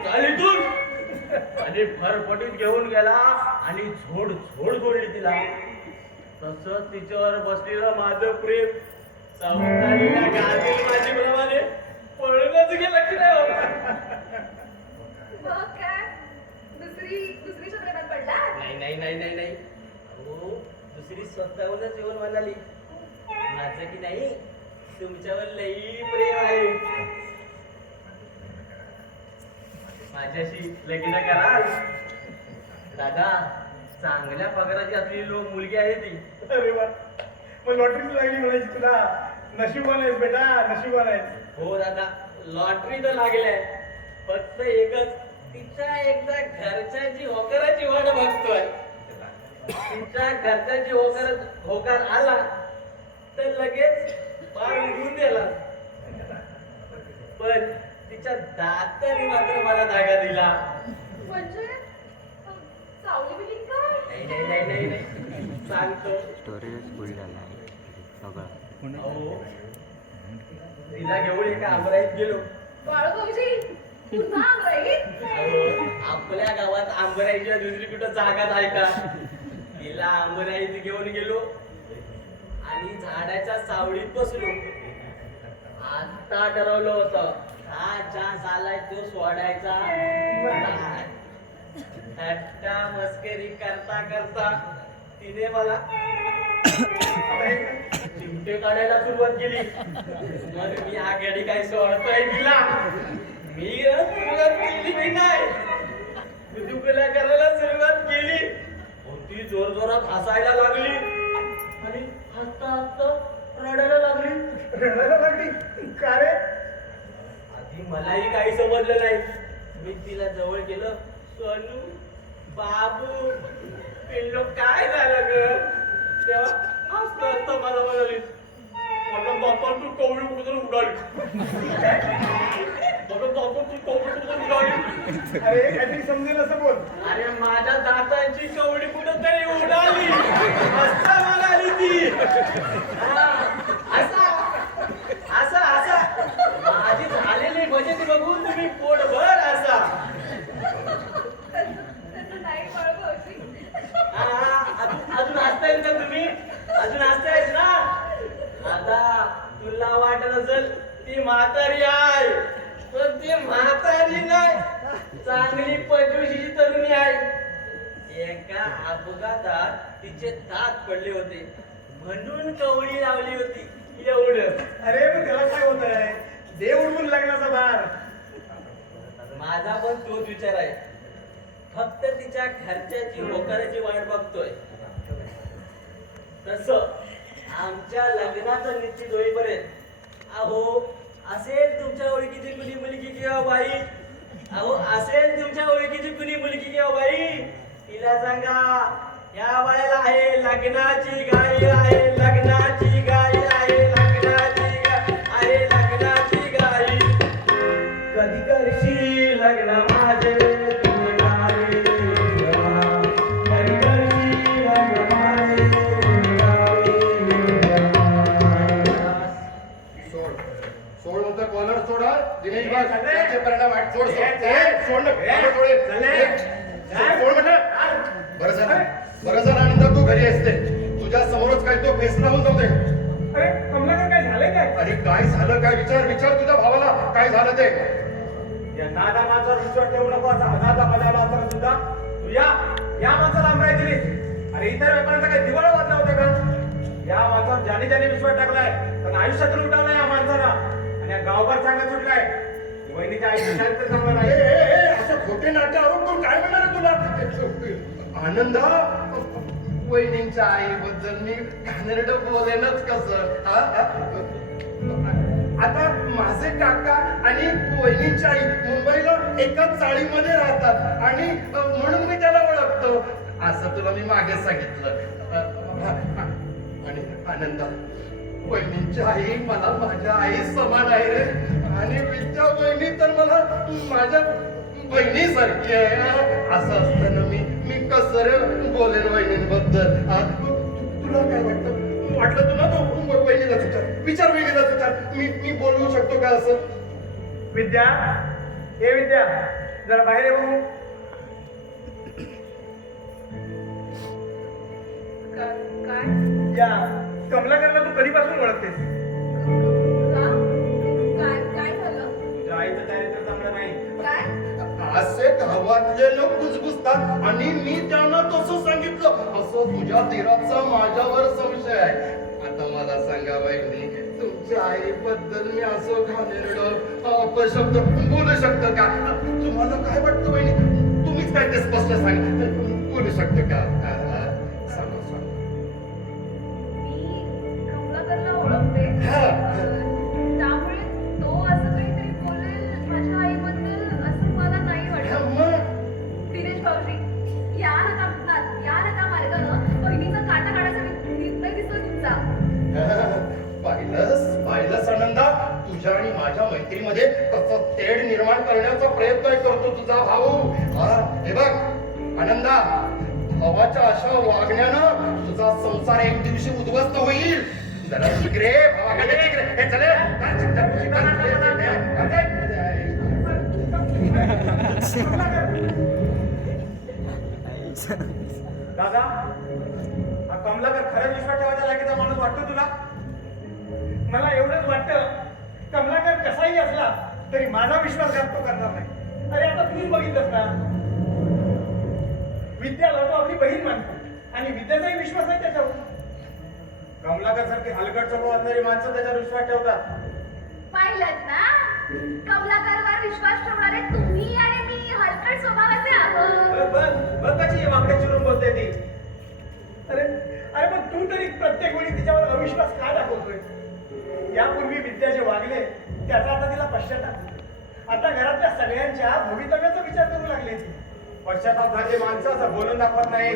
चाल इथून, आणि फरफटीत घेऊन गेला आणि झोड जोडली तिला. तसंच तिच्यावर बसलेलं माझं प्रेम चौकालीला गाजल माझीप्रमाणे पळूनच गेलं की नाही हो? मग काय दुसरीच्या प्रेमात पडला? नाही. अहो, दुसरी स्वतःहूनच येऊन म्हणाली, माझं की नाही तुमच्यावर लई प्रेम आहे, माझ्याशी लगीन करा. दादा, चांगल्या पगाराची असलेली लोक मुलगी आहे ती. अरे वा, मग लॉटरी लागली म्हणायची तुला. नशिबान आहेस बेटा, नशिबान आहेस. हो दादा, लॉटरी तर लागल्या, फक्त एकच, तिच्या एकदा घरच्याची होकाराची वाट बघतोय. तिच्या घरच्याची होकार आला तर लगेच पार उडून दिला, पण तिच्या दाताने मात्र मला धागा दिला. म्हणजे सावली बिलिंग काय? नाही, सांगतो. स्टोरेज फुल झाला आहे सगळं. अहो, तिला घेऊन एका आमराईत गेलो. बाळूभाऊजी पुन्हा आमराईत? अहो, आपल्या गावात आंबराईच्या दुसरी कुठं जागाच आहे का? तिला आंबराईत घेऊन गेलो आणि झाडाच्या सावळीत बसलो. आता ठरवलं होतं, हा ज्या झालाय तो सोडायचा नाही. थट्टा मस्करी करता तिने मला चिमटे काढायला सुरुवात केली. मग मी हा गाडी काय सोडतोय तिला, मी सुरुवात केली की नाही, दुखल्या करायला सुरुवात केली. ती जोरजोरात हसायला लागली आणि हसता रडायला लागली. का रे? आधी मलाही काही समजलं नाही. मी तिला जवळ गेलं, सोनू, बाबू, पिल्लू काय झालं ग? तेव्हा हसत मला म्हणाली, मला बापा तू कवळी कुठं उडाली, मला बापा तू कवळी कुठं उडाली. अरे काहीतरी समजेल असं बोल. अरे माझ्या दातांची कवडी कुठं तरी उडाली असं म्हणाली ती. असा माझी झालेली मजेत बघून तुम्ही पोटभर असा. तसं नाही बाळूभाऊजी. अजून हसताय का तुम्ही? अजून हसतायच ना? आता तुला वाटत असेल ती म्हातारी आहे, पण ती म्हातारी नाही, चांगली 25ची तरुणी आहे. एका अपघातात तिचे दात पडले होते म्हणून कवळी लावली होती, एवढं. अरे मग त्याला काय होत आहे? देव उडवून लग्नाचा भार. माझा पण तोच विचार आहे, फक्त तिच्या घरच्याची होकाराची वाट बघतोय. तस आमच्या लग्नाचं निश्चित होईपर्यंत अहो असेल तुमच्या ओळखीची कुणी मुलगी किंवा बाई, अहो असेल तुमच्या ओळखीची कुणी मुलगी किंवा बाई, तिला सांगा या बाळाला आहे लग्नाची गाई आहे, लग्नाची गाई आहे, लग्नाची गाई आहे, लग्नाची गाई. कधी करशी लग्न माझे तुझे गावी देवा, कधी करशी लग्न माझे तुझे गावी देवा. सोड म्हणतो, कॉलर सोडा. दिनेश बाग त्याचे परिणाम आहेत. सोड सोड ना. सोड म्हटलं. बरं झालं आनंद तू घरी असते. तुझ्या समोरच काय तो फेसला होऊन जाऊ दे. अरे कमलाकर काय झालंय काय? अरे काय झालं काय, विचार तुझ्या भावाला काय झालं ते. या नादा माणसावर विश्वास ठेवू नको. असा अनाथा बजावला असताना सुद्धा तू या माणसाला आमराई दिलीस. अरे इतर व्यापाऱ्यांचा काही दिवाळा वाजला होता का? या माणसावर ज्याने विश्वास टाकलाय त्यांना आयुष्यातून उठवलाय या माणसाला, आणि या गावभर चांगला सुटलाय. वहिनीच्या आयुष्यात तर चांगलं नाही. असं खोटे नाट्य आरोप करून काय म्हणणार आहे तुला? आनंदा, वहिनींच्या आईबद्दल मी घाणेरडं बोलेनच कसं? आता माझे काका आणि वहिनींच्या आई मुंबईला एकाच चाळीमध्ये राहतात आणि म्हणून मी त्याला ओळखतो. असं तुला मी मागे सांगितलं. वहिनी आनंदा, वहिनींची आई मला माझ्या आई समान आहे रे, आणि विद्या वहिनी तर मला माझ्या बहिणीसारखी आहे. असं असताना मी कसं रे बोलेन वहिनींबद्दल? तुला काय वाटलं तुला तो वहिनीलाच विचार वहिनीलाच विचार. मी बोलवू शकतो का असं? विद्या, हे विद्या, जरा बाहेर ये बघू. काय या कमलाकरला तू कधीपासून ओळखतेस? काय काय झालं? तुझ्या आईचं चारित्र चांगलं नाही. काय असे गावातले लोक कुजबुजतात आणि मी त्यांना तसं सांगितलं. असं तुझ्या धीराचा माझ्यावर संशय आहे. आता मला सांगा वहिनी, तुमच्या आईबद्दल मी असं घाणेरडं अपशब्द बोलू शकतो का? तुम्हाला काय वाटतं वहिनी? तुम्हीच काय ते स्पष्ट सांग, बोलू शकतो का? सांगा सांगा. मी कमलाकरला ओळखते. हा. त्यामुळे तो असं काहीतरी बोलेल माझ्या आईबद्दल असं मला नाही हा, वाटत. मग दिनेश भाऊजी, या ना त्या मार्गानं बहिणीचा काटा काढायचा निर्णय दिसतोय तुमचा. पाहिलंस आनंदा, तुझ्या आणि माझ्या मैत्रीमध्ये कसं तेढ निर्माण करण्याचा प्रयत्न करतो तुझा भाऊ. हे बघ आनंदा, भावाच्या अशा वागण्यानं तुझा संसार एक दिवशी उद्ध्वस्त होईल. जरा शिकरे भावाकडे शिकरे. हे चले दादा, हा कमलाकर खरंच विश्वास ठेवायचा लागेचा माणूस वाटतो तुला? मला एवढंच वाटतं, कमलाकर कसाही असला तरी माझा विश्वासघात तो करणार नाही. अरे आता तूच बघितलंस ना, विद्याला तो आपली बहीण मानतो आणि विद्याचाही विश्वास आहे त्याच्यावर. कमलाकर सारखी हलकट स्वभाव असणारी माणसं त्याच्यावर विश्वास ठेवतात. पाहिलं ना, कमलाकरवर विश्वास ठेवणारे तुम्ही आणि मी हलकट स्वभावाचे आहोत. बघ कशी वाकडे चिरून बोलते ती. अरे अरे पण तू तरी प्रत्येक वेळी तिच्यावर अविश्वास का दाखवतोय? यापूर्वी विद्या जे वागले त्याचा आता तिला पश्चाताप. आता घरातल्या सगळ्यांच्या भवितव्याचा विचार करू लागले ती. पश्चाताप झाले माणसं असं बोलून दाखवत नाही,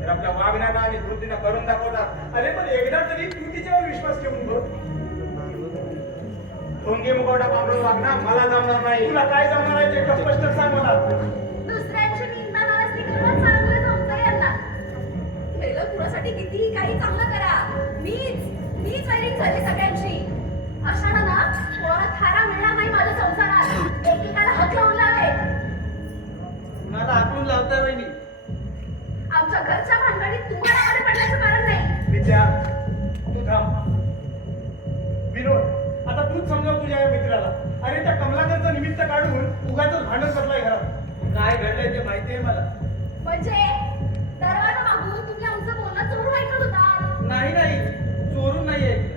तर आपल्या वागण्यानं आणि कृतीनं करून दाखवतात. अरे पण एकदा तरी तू तिच्यावर विश्वास ठेवून बघ. ढोंगी मुखवटा पांघरून वागणार मला जमणार नाही. तुला काय जमणार आहे ते स्पष्ट सांग मला. दुसऱ्यांची निंदा नाराजगी करणं चांगलं जमतं यांना. पहिलं कुणासाठी कितीही काही चांगलं करा, मीच वैरिक झाली सगळ्यांची. अशानं ना कोणाला थारा मिळणार नाही माझ्या संसारात. एकेकाला हात लावून लावे. मला हाकून लावता वहिनी. आमच्या घरच्या भानगडीत तुम्हाला मध्ये पडण्याचं कारण नाही. विद्या, तू थांब. विनोद, आता तूच समजाव तुझ्या या मित्राला. अरे त्या कमलाकरचं निमित्त काढून उगाच भांडण बसलाय घरात. काय घडलंय ते माहितीये मला. म्हणजे दरवाजा मागून तुम्ही आमचं बोलणं चोरून ऐकत होता. नाही, चोरून नाही ऐकलं.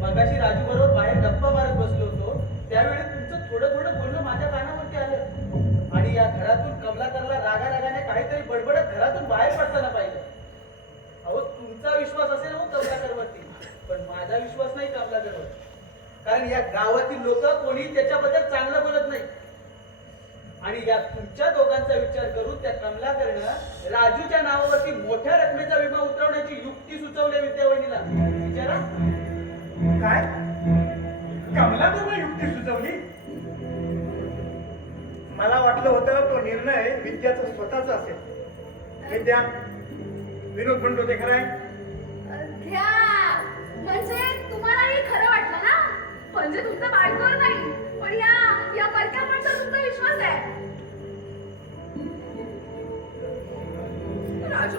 मगाशी राजू बरोबर बाहेर गप्पा मारत बसलो होतो, त्यावेळी तुमचं थोडं बोलणं माझ्या कानावरती आलं. आणि या घरातून कमलाकरला रागाने काहीतरी बडबडत घरातून बाहेर पडताना पाहिलं. अहो, तुमचा विश्वास असेल हो कमलाकरवरती, पण माझा विश्वास नाही कमलाकरवर. कारण या गावातील लोक कोणी त्याच्याबद्दल चांगलं बोलत नाही. आणि या तुमच्या दोघांचा विचार करून त्या कमलाकरनं राजूच्या नावावरती मोठ्या रकमेचा विमा उतरवण्याची युक्ती सुचवली विद्यावहिनीला. विचारा. काय कमलाकरनं युक्ती सुचवली? मला वाटलं होतं तो निर्णय विद्याचा स्वतःचा असेल. विद्या, विनोद म्हणतो ते खरं आहे? घ्या. म्हणजे तुम्हालाही खरं वाटलं ना? म्हणजे तुमचं बायकोवर नाही, पण या परक्या माणसावर तुमचा विश्वास आहे. राजू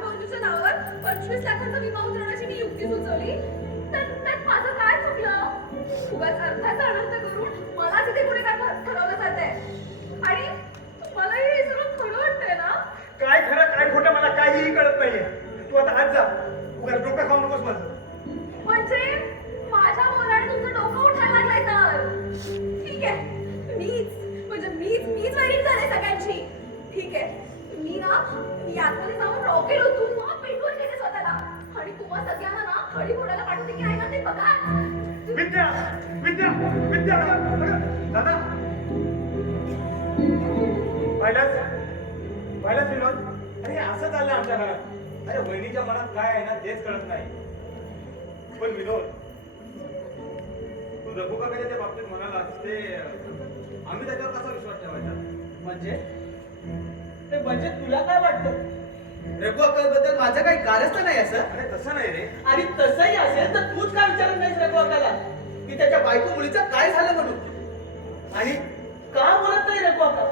भाऊजींच्या नावावर 25 लाखांचा विमा उतरवण्याची मी युक्ती सुचवली. त्यात माझं काय चुकलं? उगाच अर्थाचा अनर्थ करून मलाच इथे कुठे काय ठरवलं जातंय. आणि तुम्हालाही हे सगळं खरं वाटतंय ना? काय खरं काय खोटं मला काहीही कळत नाहीये. तू आता आज जा, उगाच डोकं खाऊ नकोस माझं. म्हणजे माझ्या बोलाने तुमचं डोकं उठायला लागलंय तर? ठीक आहे, मीच वैरिक झाले सगळ्यांची. ठीक आहे, मी आतमध्ये जाऊन रॉकेट होतून मग पेटवून घेते स्वतःला. आणि तुम्हा सगळ्यांना ना खडी फोडायला पाठवते की आहे ना ते बघा. विद्या, विद्या, विद्या, दादा पाहिलंच विनोद. अरे असं चाललं आमच्या घरात. अरे वहिनीच्या मनात काय आहे ना तेच कळत नाही. पण विनोद, तू रघु काकाच्या त्या बाबतीत म्हणालास ते आम्ही त्याच्यावर कसा विश्वास ठेवायचा? म्हणजे तुला काय वाटतं रघु अक्कलबद्दल माझं काही कारच नाही असं. अरे तसं नाही रे. आणि तसंही असेल तर तूच का विचारत नाहीस रघु अक्काला की त्याच्या बायको मुलीचं काय झालं म्हणून? आणि का बोलत नाही रघु अक्का?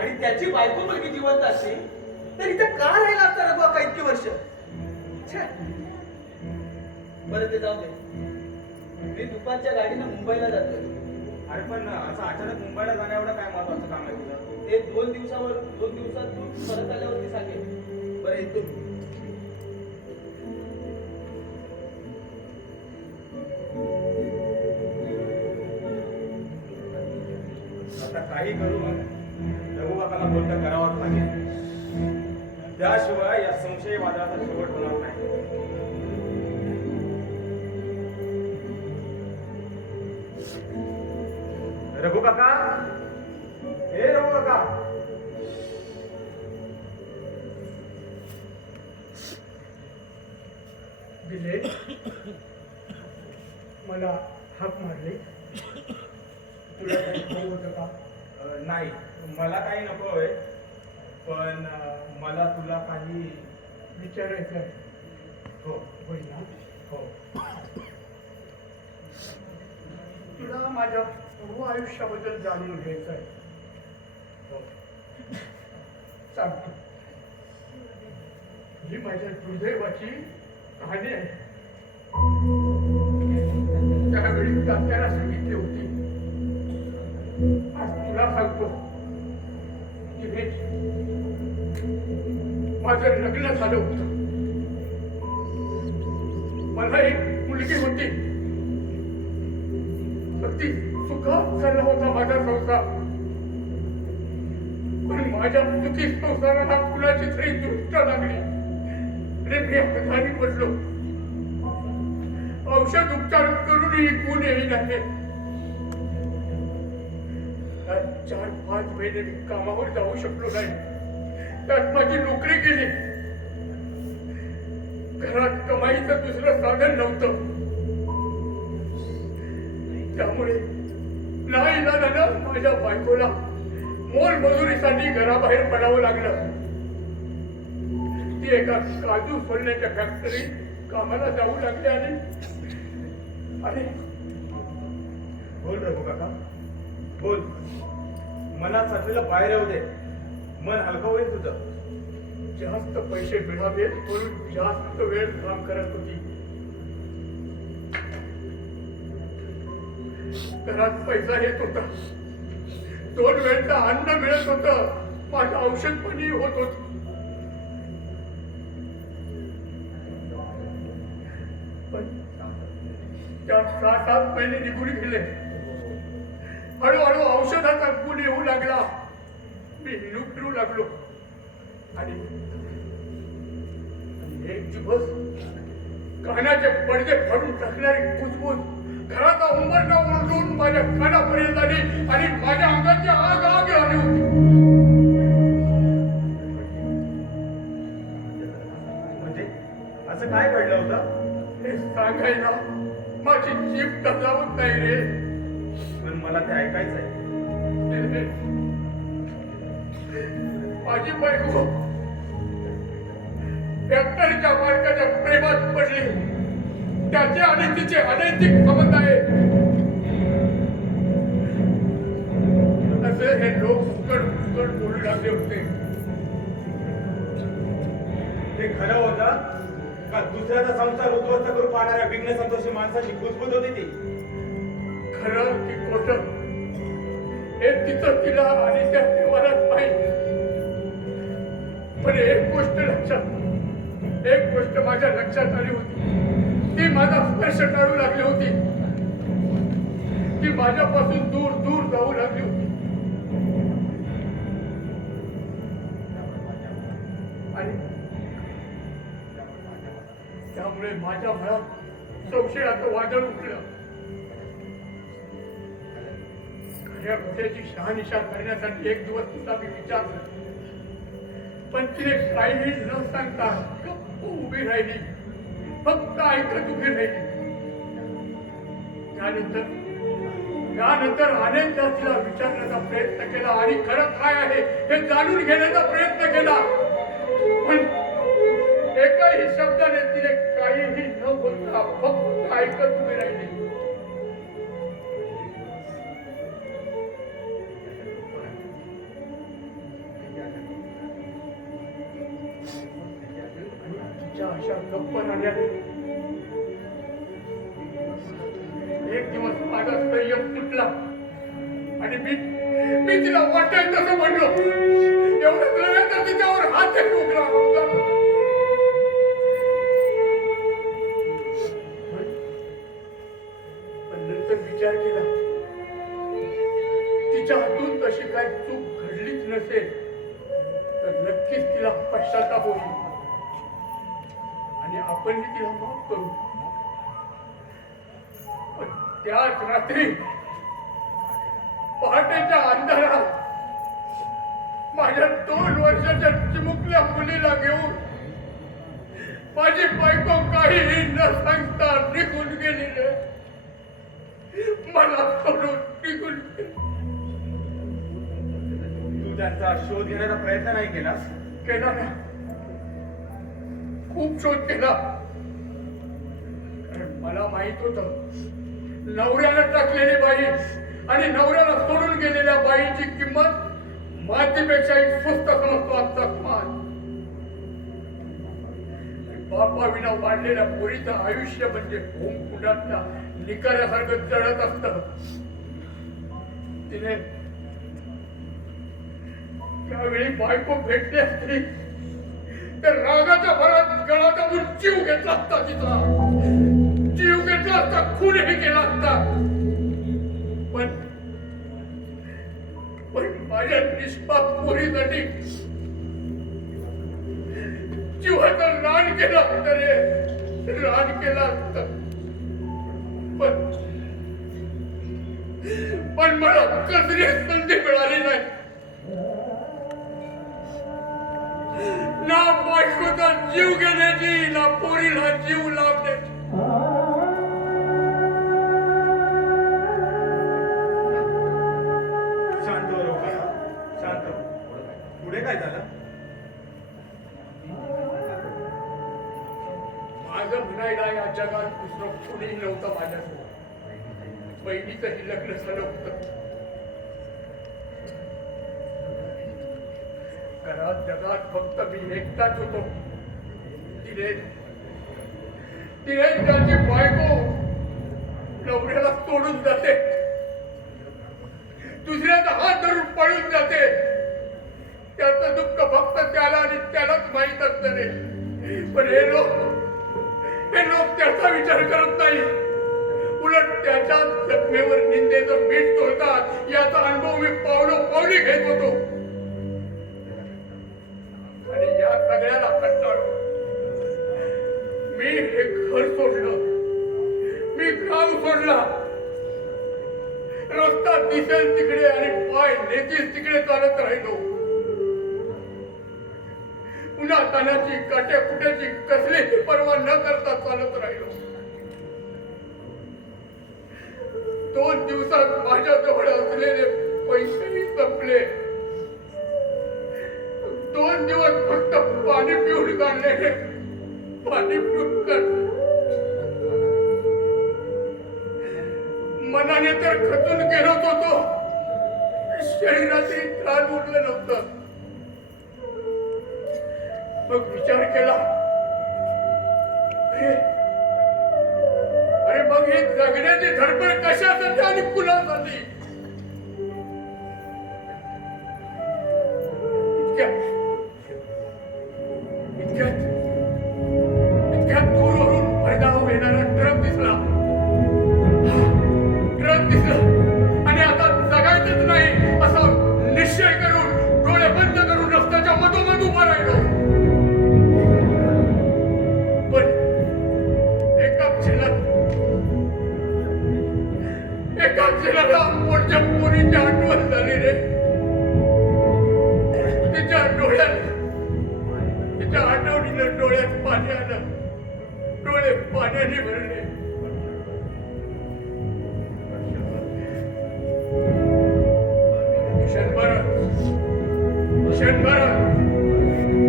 आणि त्याची बायको मुलगी जिवंत असेल तर इथं का राहिला असता रघु अक्का इतकी वर्ष? छे. बरं ते जाऊ दे. मी दुपारच्या गाडीनं मुंबईला जातोय. अरे पण असं अचानक मुंबईला जाण्या एवढं काय महत्वाचं काम आहे तुझं? ते 2 दिवसात तू परत आल्यावरती सांगेल. बरं येतो मी. आता काही करून रघु काकाला बोलतं करावंच लागेल. त्याशिवाय या संशयवादाचा शेवट होणार नाही. रघु काका, हे रघु काका. दिले मला हाक मारले. तुला काही खाऊ होतं का? नाही, मला काही नकोय. पण मला तुला काही विचारायचं आहे. हो होय ना? हो. तुला माझ्या पूर्व आयुष्याबद्दल जाणून घ्यायचं आहे. हो. सांगतो. ही माझ्या दुर्दैवाची कहाणी आहे. त्यावेळी तात्याला सांगितली होती. आज तुला सांगतो. दिनेश, माझं लग्न झालं होतं. मला एक मुलगी होती. अगदी सुखात चालला होता माझा संसार. पण माझ्या सुखी संसाराला कुणाची तरी दृष्ट लागली आणि मी आजारी पडलो. औषध उपचार करूनही गुण येईनाहे. 4-5 महिने मी कामावर जाऊ शकलो नाही. त्यात माझी नोकरी गेली. घरात कमाईचं दुसरं साधन नव्हतं. त्यामुळे नाईलाजानं माझ्या बायकोला मोलमजुरीसाठी घराबाहेर पडावं लागलं. ती एका काजू सोलण्याच्या फॅक्टरीत कामाला जाऊ लागली. आणि बोल रघु काका, बोल. मनात साठलेलं बाहेर येऊ दे. मन हलकं होईल तुझं. जास्त पैसे मिळावे म्हणून जास्त वेळ काम करत होती. घरात पैसा येत होता. 2 वेळचं अन्न मिळत होतं. माझं औषध पाणी होत होत. पण त्या 6-7 महिने निघून गेले. हळूहळू औषधाचा गुण येऊ लागला. मी हिंडू फिरू लागलो. आणि एक दिवस कानाचे पडदे फाडून टाकणारी कुजबूज घराचा उंबरठा ओरडून माझ्या कानापर्यंत आली आणि माझ्या अंगाची आग आग आली होती. म्हणजे असं काय घडलं होतं? हे सांगायला माझी जीभ टचावत नाही रे. पण मला ते ऐकायचंय. माझी बायको फॅक्टरीच्या मालकाच्या प्रेमात पडली. त्याचे आणि तिचे अनैतिक संबंध आहेत असे हे लोक उकड बोलू लागले होते. ते खरं होतं का दुसऱ्याचा संसार उद्ध्वस्त करून पाहणाऱ्या विघ्न संतोषी माणसाची कुजबूज होती ती? खरं की खोटं हे तिचं तिला आणि त्या देवालाच माहीत. पण एक गोष्ट माझ्या लक्षात आली होती. ती माझा स्पर्श काढू लागली होती. ती माझ्यापासून दूर दूर जाऊ लागली होती. आणि त्यामुळे माझ्या मनात संशयाचं वादळ उठलं. खऱ्या खोट्याची शहानिशा करण्यासाठी एक दिवस तिला मी विचारलं. पण तिने काहीही न सांगता गप्प उभी राहिली, फक्त ऐकत उभी राहिली. त्यानंतर अनेकदा तिला विचारण्याचा प्रयत्न केला आणि खरं काय आहे हे जाणून घेण्याचा प्रयत्न केला, पण एकाही शब्दाने तिने काहीही न बोलता फक्त ऐकत उभी राहिली. तिच्या अशा गप्प राहण्यात एक दिवस माझा संयम तुटला आणि मी तिला वाटेल तसं म्हणलो. एवढंच नव्हे तर तिच्यावर हात ठोकला होता. पण नंतर विचार केला, तिच्या हातून तशी काय चूक घडलीच नसेल तर नक्कीच तिला पश्चाताप होईल आणि आपणही तिला माफ करू. पण त्याच रात्री पहाटेच्या अंधारात माझ्या 2 वर्षाच्या चिमुकल्या मुलीला घेऊन माझी बायको काहीही न सांगता निघून गेलेली, मला सोडून निघून गेली. तू त्यांचा शोध घेण्याचा प्रयत्न नाही केलास? केला ना, खूप शोध केला. कारण मला माहित होतं नवऱ्याला टाकलेली बाई आणि नवऱ्याला सोडून गेलेल्या बाईची किंमत मातीपेक्षाही स्वस्त समजतो आमचा समाज. बापाविना वाढलेल्या पोरीचं आयुष्य म्हणजे होमकुंडातल्या निकाऱ्यासारखं चढत असतं. तिने त्यावेळी बायको भेटली असती तर रागाच्या भरात गळा दाबून जीव घेतला असता. तिचा जीव घेतला असता, खूनही केला असता. पण माझ्या निष्पाप पोरीसाठी जीवाचं रान केलं असतं रे, रान केलं असतं. पण मला कसली संधी मिळाली नाही. ना बायकोचा जीव घेण्याची, ना पोरीला जीव लावण्याची. शांत हो रोका, शांत हो. पुढे काय झालं? माझं म्हणायला या जगात दुसरं कोणीही नव्हतं माझ्यासोबत. बहिणीचंही लग्न झालं होतं. घरात जगात फक्त मी एकटाच होतो. तिने त्याची बायको नवऱ्याला सोडून जाते, दुसऱ्याचा हात धरून पळून जाते. त्याचं दुःख फक्त त्याला आणि त्यालाच माहीत असतं रे. पण हे लोक त्याचा विचार करत नाही, उलट त्याच्या जखमेवर निंदेचं मीठ तोडतात. याचा अनुभव मी पावली घेत होतो आणि या सगळ्याला कंटाळलो. मी हे घर सोडलं, मी गाव सोडला. रस्ता दिसेल तिकडे आणि पाय नेतील तिकडे चालत राहिलो. पुन्हा तानाची काट्या कुट्याची कसलीही पर्वा न करता चालत राहिलो. 2 दिवसात माझ्याजवळ असलेले पैसेही संपले. 2 दिवस फक्त पाणी पिऊन काढले, पाणी पिऊन काढले. मनाने तर खचून गेलोच होतो, शरीरातही त्रास उरलं नव्हतं. मग विचार केला, अरे मग ही जगण्याची धडपड कशासाठी आणि कुणासाठी? इतक्यात दूरवरून मैदानावर येणारा ट्रक दिसला. आणि आता जगायचंच नाही असा निश्चय करून डोळे बंद करून रस्त्याच्या मधोमध उभा राहिलो. पण एका क्षणाला तिच्या आठवणीनं डोळ्यात पाणी आलं, डोळे पाण्याने भरले. क्षणभर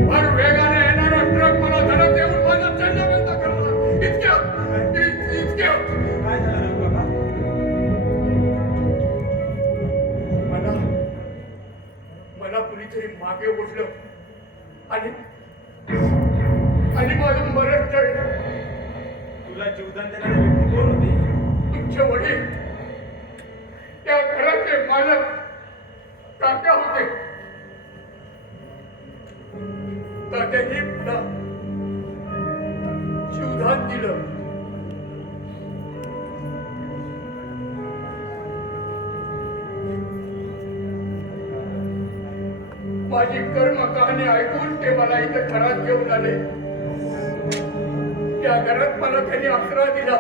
फार वेगाने येणारा ट्रक मला धडक देऊन माझा चेंडा बंद करला. इतक्या काय झालं रघु काका? मला कुणीतरी मागे ओढलं आणि माझं मरण टळलं. तुला जीवदान देणारी व्यक्ती कोण होती? तुमचे वडील, त्या घराचे मालक काका होते. तात्याने मला जीवदान दिलं. माझी कर्म कहाणी ऐकून ते मला इथं घरात घेऊन आले. त्या घरात मला त्यांनी आसरा दिला.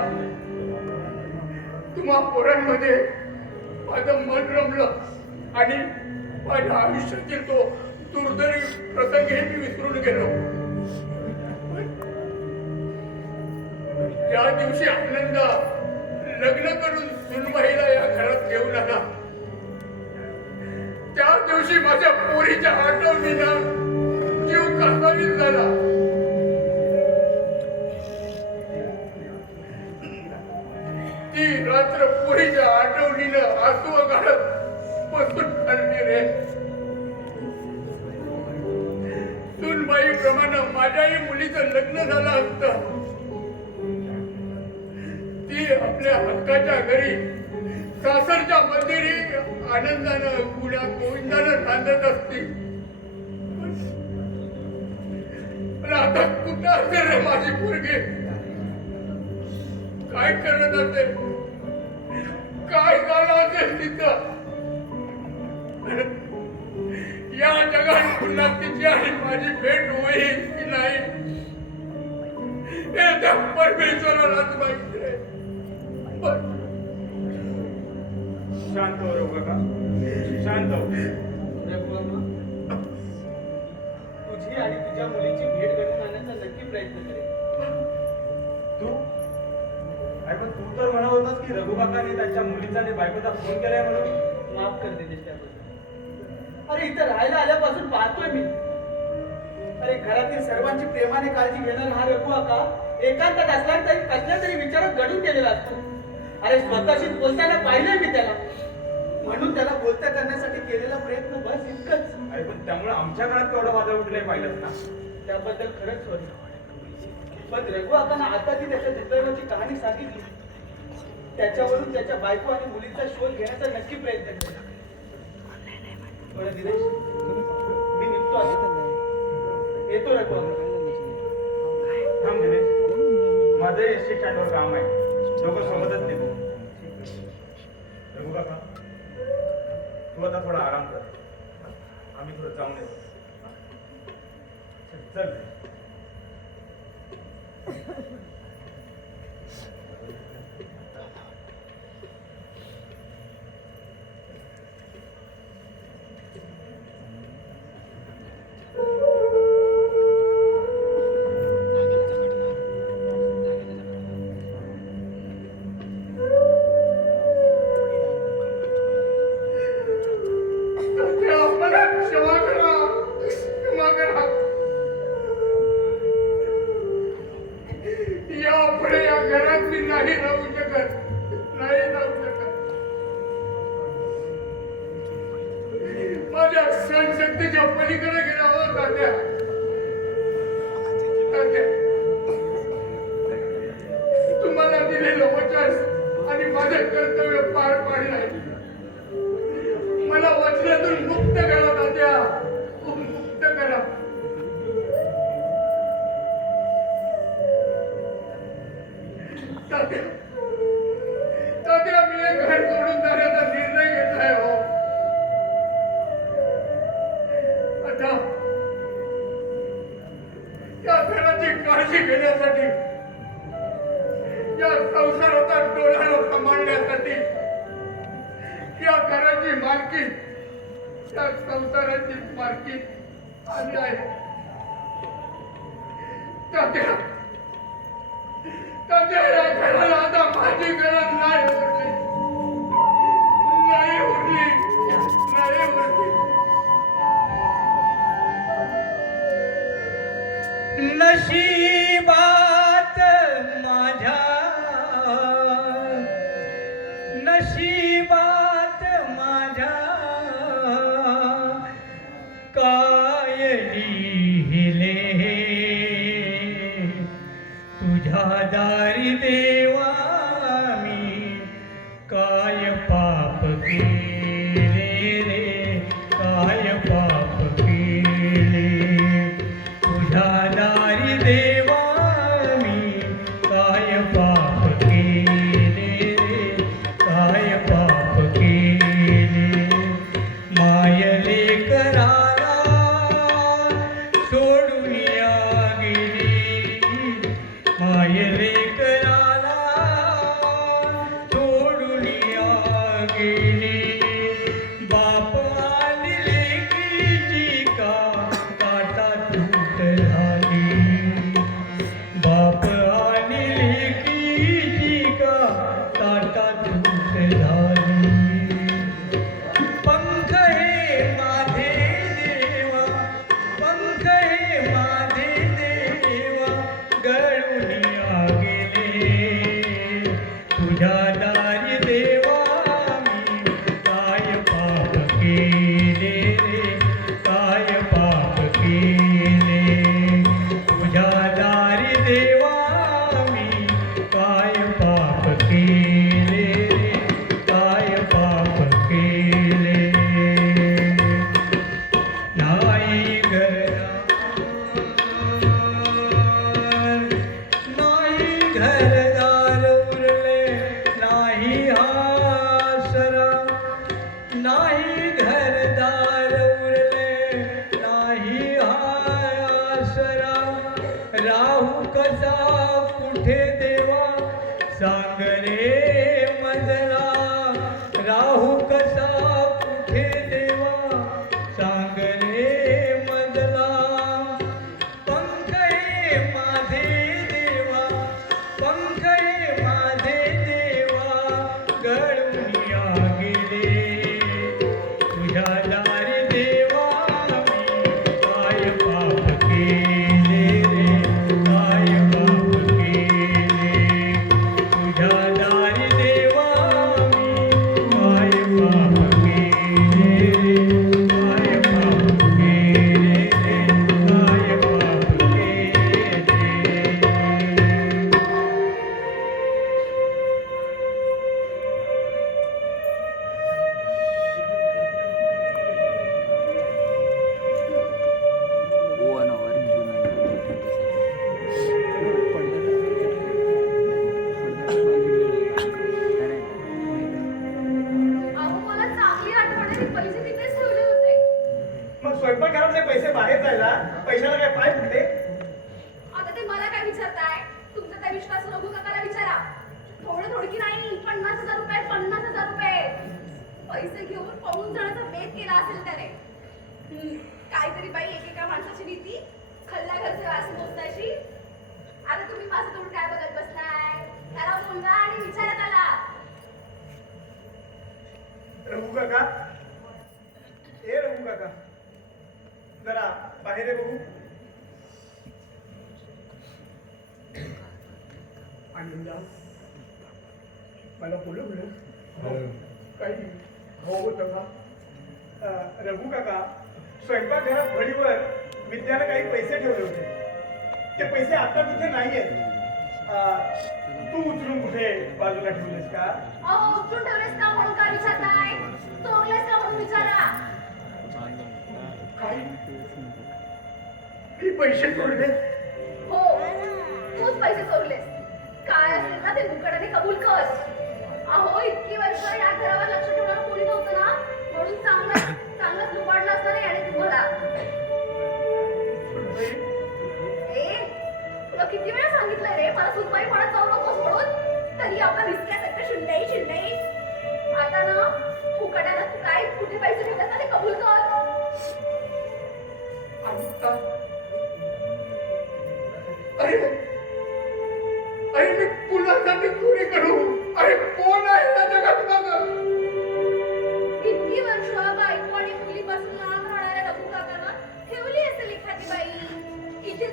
तुम्हा पोरांमध्ये माझं मन रमलं आणि माझ्या आयुष्यातील तो दुर्दैवी प्रसंग मी विसरून गेलो. ज्या दिवशी आनंद लग्न करून सुनबाईला या घरात घेऊन आला, त्या दिवशी माझ्या पोरीच्या आठवणीनं जीव कासावीस झाला. ती रात्र पोरीच्या आठवणीनं आसू घालत बसून ठरली रे. सुनबाई प्रमाणे माझ्याही मुलीचं लग्न झालं असतं. ती आपल्या हक्काच्या घरी सासरच्या मंदिरी आनंदानं गुण्या गोविंदानं नांदत असती. पण आता कुठं असेल रे माझी पोरगी? काय करत असेल? काय झालं असेल तिथं? या जगात पुन्हा तिची आणि माझी भेट होईल की नाही हे त्या परमेश्वरालाच माहिती आहे. शांत हो रघु काका, शांत हो. तुझी आणि तुझ्या मुलीची भेट घडवून आणण्याचा नक्की प्रयत्न करेल. तू अरे पण तू तर म्हणत होतास की रघु काकाने त्यांच्या मुलीचा आणि बायकोचा फोन केलाय म्हणून. माफ कर दिनेश त्याबद्दल. अरे इथं राहायला आल्यापासून पाहतोय मी. अरे घरातील सर्वांची प्रेमाने काळजी घेणारा हा रघु काका एकांतात असला तरी कसल्या तरी विचारात घडून गेलेला असतो. अरे स्वतःशी बोलताना पाहिलंय मी त्याला, म्हणून त्याला बोलता करण्यासाठी केलेला प्रयत्न बस इतकंच. अरे पण त्यामुळे आमच्या घरात केवढा वादळ उठलाय पाहिलंच ना. त्याबद्दल खरंच सॉरी. पण रघु काकांना आता ती त्याच्या दुर्दैवाची कहाणी सांगितली, त्याच्यावरून त्याच्या बायको आणि मुलीचा शोध घेण्याचा नक्की प्रयत्न केला. बरं दिनेश, मी निघतो आता. येतो रघु काका. थांब दिनेश, माझं एसटी स्टँडवर काम आहे. दोघं सोबतच निघू. रघु काका, तू आता थोडा आराम कर, आम्ही थोडं जाऊन येतो. चल. माझ्या सहनशक्तीच्या पलीकडे गेला हो तात्या. तुम्हाला दिलेलं वचन आणि माझं कर्तव्य पार पाडलंय. मला वचनातून मुक्त करा तात्या, मुक्त करा. तात्या मी हे घर सोडून जाण्याचा निर्णय घेतलाय हो. आता या घराची काळजी घेण्यासाठी, या संसाराचा डोळ्याला सांभाळण्यासाठी, या घराची मालकी, या संसाराची मालकी आली आहे. तात्या तात्या या घराला आता माझी गरज नाही उरली नाही उरली नाही उरली नशिबात माझ्या नशिबात माझ्या काय लिहिले तुझ्या दारी देवा मी काय पाप केले रे काय पाप केले तुझ्या दारी देवा मी काय पाप केले रे काय पाप केले मायले कराला सोडून या गेली मायले कराला सोडून या गेली बाप आणि लेकीची का काटा तूट झाली बाप आणि लेकीची का काटा तूट झाली पंख हे माझे देवा पंख हे माझे देवा गळून या गेले तुझ्या दारी देवा मी काय पाप केले रे काय पाप केले तुझ्या दारी देवा मी काय पाप केले रे काय पाप केले नाही घरदार उरले नाही आसरा नाही घरदार उरले नाही आसरा राहू कसा कुठे देवा सांग रे मजला राहू कसा कुठे देवा सांग रे मजला पंख हे माझे देवा पंख हे माझे देवा गळून या गेले तुझ्या दारी देवा मी काय पाप केले रे काय पाप केले तुझ्या दारी देवा मी काय पाप केले रे काय पाप केले रे काय पाप केले वन ओव्हर अहो मला चांगली आठवण आहे, मी पैसे तिथेच ठेवले होते. मग स्वयंपाकघरातले पैसे बाहेर जायला पैशाला काय पाय फुटले आता ते मला काय विचारताय तुमचा त्या विश्वास रघु काकाला विचारा थोडं थोडकी नाही 50,000 रुपये 50,000 रुपये पैसे घेऊन पळून जाण्याचा बेत केला असेल त्याने काहीतरी बाई एकेका माणसाची नीती खल्ला घरचे वास मोजण्याची आता तुम्ही माझं तोंड काय बघत बसलाय त्याला बोलवा आणि विचारा त्याला रघु काका ए रघु काका जरा बाहेर ये बघू आनंदा मला बोलवलं काही हो होतं का रघु काका स्वयंपाकघरात भडीवर विद्याला काही पैसे ठेवले होते ते पैसे आता तिथे नाही आहेत तू उचलून कुठे बाजूला ठेवलेस का अहो उचलून ठेवलेस का म्हणून काय विचारताय चोरलेस का म्हणून विचारा काही मी पैसे चोरले हो तूच पैसे चोरलेस काय असेल ना ते मुकडाने कबूल कर अहो इतकी वर्ष या घरावर लक्ष ठेवणार कोणी नव्हतं ना म्हणून चांगलंच लुबाडलं असणार याने तुम्हाला ए तुला किती वेळा सांगितलंय रे मला सुनबाई म्हणत जाऊ नकोस म्हणून तरी आपण रिस्क्यासारखं शिंदाई आता ना फुकटाला तू काय कुठे पैसे ठेवतात ना ते कबूल कर आता अरे अरे मी कुणासाठी चोरी करू? अरे कोण आहे या जगात माझं? किती वर्ष बायको आणि मुलीपासून लांब राहणाऱ्या रघु काकांना ठेवली असेल एखादी बाई. इथे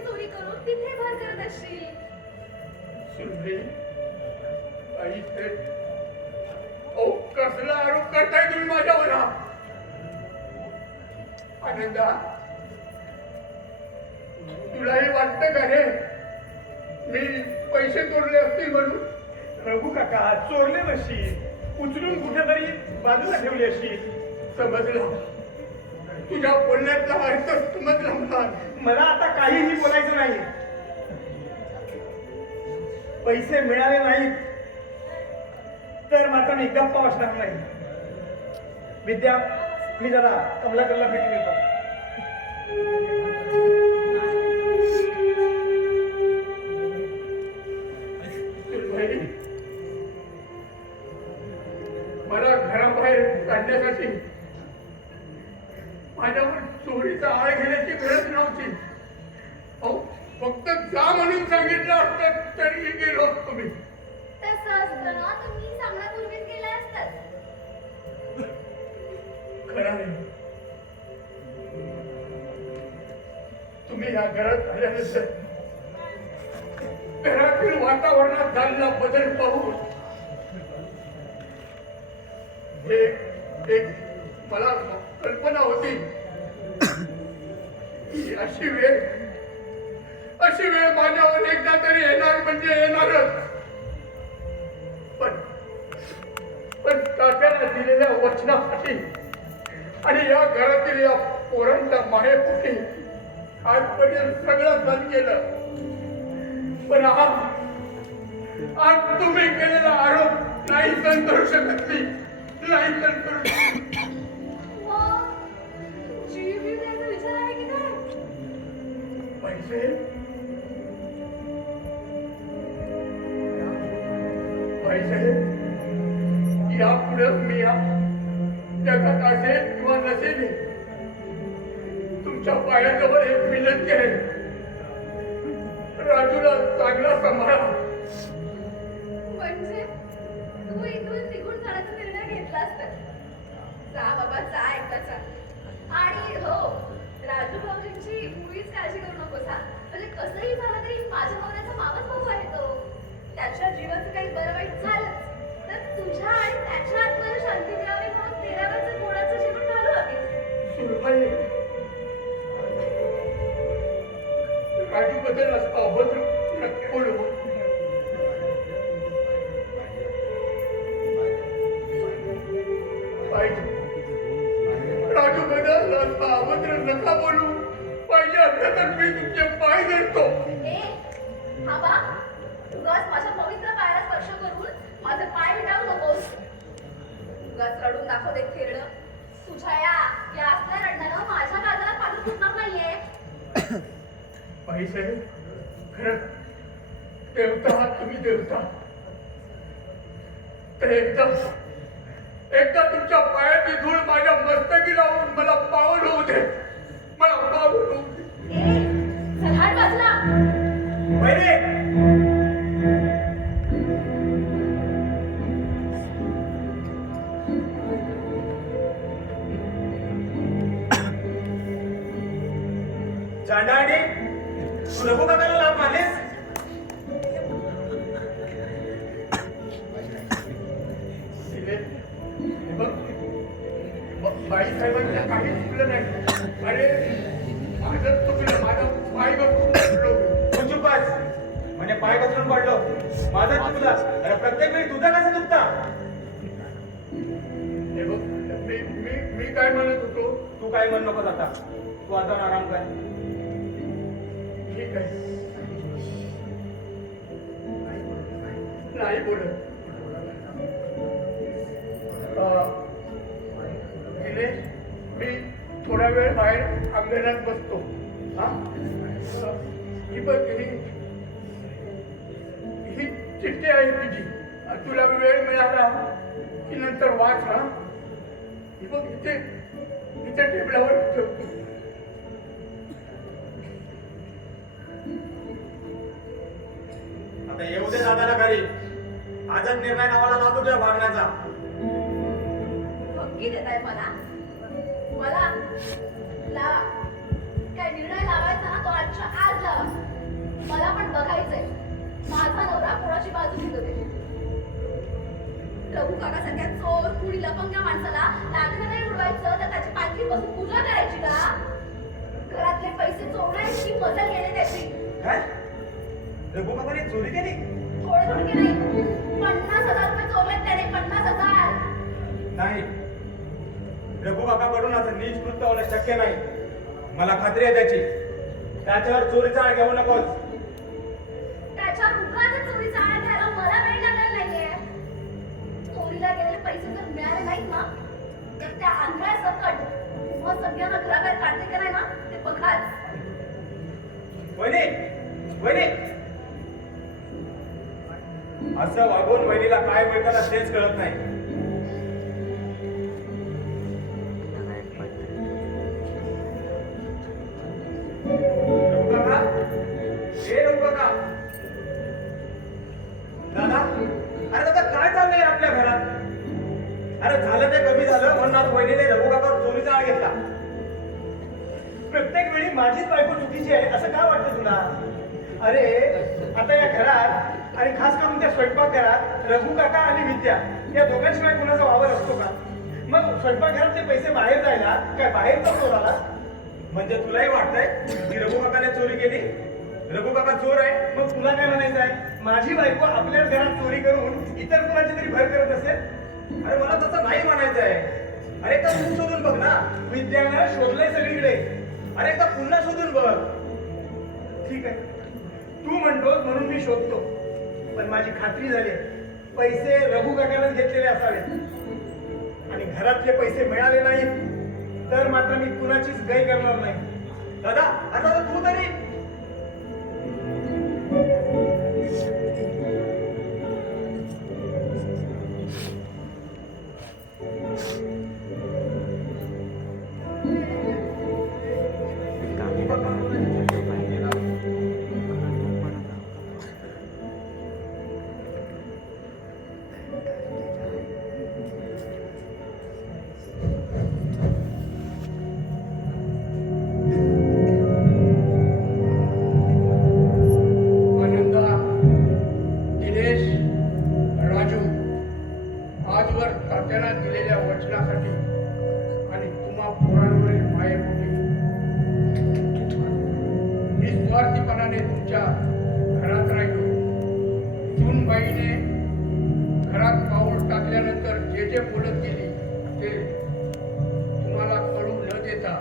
चोरी करून तिथे भर करत असशील. सुनली आई ते ओ कसला आरोप करताय तुम्ही माझ्यावर? आनंदा, तुलाही वाटतं का रे मी पैसे चोरले असतील म्हणून? रघु काका चोरले नशी, उचलून कुठेतरी बाजूला ठेवली अशी. समजलं, तुझ्या बोलण्यातला अर्थ समजला मला. मला आता काहीही बोलायचं नाही. पैसे मिळाले नाहीत तर मात्र मी गप्पा बसणार नाही. विद्या, मी जरा कमलाकरला भेटून येतो. सुनबाई, मला घराबाहेर काढण्यासाठी माझ्यावर चोरीचा आळ घेण्याची गरज नव्हती. अहो, फक्त जा म्हणून सांगितलं असतं तरीही गेलो असतो मी. तसं असतं ना तर मी सांगण्यापूर्वीच गेले असतात. खरं आहे, तुम्ही या घरात आल्यानंतर घरातील वातावरणात झालेला बदल पाहून एक मला कल्पना होती की अशी वेळ माझ्यावर एकदा तरी येणार म्हणजे येणारच. पण तात्याला दिलेल्या वचनासाठी आणि या घरातील या पोरांच्या मायेपोटी आजपर्यंत सगळं सण केलं. पण आज तुम्ही केलेला आरोप नाही सण करू शकत मी, नाही सण करू शकत. मग जीव बीव द्यायचा विचार आहे की काय? पैसे यापुढे मी या जगात असेल किंवा नसेल तुमच्या पायाजवळ एक विनंती आहे, राजूला चांगला सांभाळा. म्हणजे तू इथून निघून जाण्याचा निर्णय घेतलास तर जा बाबा, जा एकदाचा. आणि हो, राजू भाऊजींची मुळीच काळजी करू नकोस हा. म्हणजे कसंही झालं तरी माझ्या नवऱ्याचा मावस भाऊ आहे तो. त्याच्या जीवाचं काही बरं वाईट झालंच तर तुझ्या आणि त्याच्या आत्म्याला शांती मिळावी म्हणून तेराव्याचं थोडंसं जीवन घालू लागेल. सुरभाई, राजू बद्दल असं अभद्र नका बोलू. राजू बद्दल असं अभद्र नका बोलू. पाहिजे असलं तर मी तुमचे पाय धरतो. थांबा, उगाच माझ्या पवित्र पायाला स्पर्श करून माझे पाय मिटावू नकोस. उगाच रडून दाखव दे खेळणं. तुझ्या या असल्या रडण्यानं माझ्या काळजाला पाणी फुटणार नाहीये. पैसे खरं देवता आहात तुम्ही, देवता. तर एकदा तुमच्या पायाची धूळ माझ्या मस्तकी लावून मला पावन होऊ दे, मला पावन होऊ दे. चल हात बाजूला. चांडाडी, तू रघु काकाला लाभ मानेस? बाई साहेबांचं काही चुकलं नाही. अरे माझं चुकलं, माझा पाय घसरून पडलो. चुप बस. म्हणजे पाय घसरून पडलो, माझा चुकला. अरे प्रत्येक वेळी तुझा कसं चुकता? हे बघ, मी काय म्हणत होतो. तू काय म्हणू नकोस आता. तू आता आराम कर. ठीक आहे, नाही बोलत. मी थोडा वेळ बाहेर अंगणात बसतो. हा, ही बघ, ही चिठ्ठी आहे तुझी. तुला वेळ मिळाला की नंतर वाच. हा, ही बघ, इथे टेबलावर ठेवतो. आता येऊ दे दादाला घरी. आजच निर्णय नावाला लावतो तुझ्या भागण्याचा. धमकी देताय मला मला लावा. काय निर्णय लावायचा ना तो आजच्या आज लावा. मला पण बघायचंय माझा नवरा कोणाची बाजू घेतो ते. रघु काका सारख्या चोर कुणी लपंग्या माणसाला लादीला नाही उडवायचं तर त्याची पालखी बसून पूजा करायची का? घरातले पैसे चोरण्याची मजा घेणे त्याची. काय रघु काकाने चोरी केली? थोडे थोडके नाही 50,000 रुपये चोरले त्याने. 50,000. नाही, रघु काकाकडून असं नीच कृत्य होणं शक्य नाही. मला खात्री आहे त्याची. त्याच्यावर चोरीचा आळ घेऊ नकोस. त्याच्या रुगाचा चोरीचा आळ घ्यायला मला वेळ लागणार नाहीये. चोरीला गेलेले पैसे जर मिळाले नाहीत ना तर त्या आंधळ्या सकट मग सगळ्यांना घराबाहेर काढते का नाही ना ते बघाच. वहिनी, वहिनी, असं वागून वहिनीला काय मिळतं तेच कळत नाही. रघु काका, हे रघु काका. दादा, अरे दादा काय चाललंय आपल्या घरात? अरे झालं ते कमी झालं म्हणून आज वहिनीने रघु काकावर चोरीचा आळ घेतला. प्रत्येक वेळी माझीच बायको चुकीची आहे असं का वाटतं तुला? अरे आता या घरात आणि खास करून त्या स्वयंपाकघरात रघु काका आणि विद्या या दोघांशिवाय कोणाचा वावर असतो का? मग स्वयंपाकघरातले पैसे बाहेर जायला काय बाहेरचा चोर आला? म्हणजे तुलाही वाटतंय की रघु काकाने चोरी केली? रघु काका चोर आहे मग तुला काय म्हणायचं आहे? माझी बायको आपल्या घरात चोरी करून इतर कोणाची तरी भर करत असेल? अरे मला तसं नाही म्हणायचं आहे. अरे एकदा तू शोधून बघ ना. विद्यानं शोधलंय सगळीकडे. अरे एकदा पुन्हा शोधून बघ. ठीक आहे, तू म्हणतोस म्हणून मी शोधतो. पण माझी खात्री झाली पैसे रघु काकानेच घेतलेले असावेत आणि घरातले पैसे मिळाले नाही तर मात्र मी कुणाचीच गय करणार नाही. दादा आता तू तरी आनंदा, दिनेश, राजू, आजवर तात्याला दिलेल्या वचनासाठी आणि तुम्हा पोरांवरील मायेपोटी निस्वार्थीपणाने तुमच्या घरात राहिलो. सूनबाईने घरात पाऊल टाकल्यानंतर जे जे बोलत गेली ते तुम्हाला कळू न देता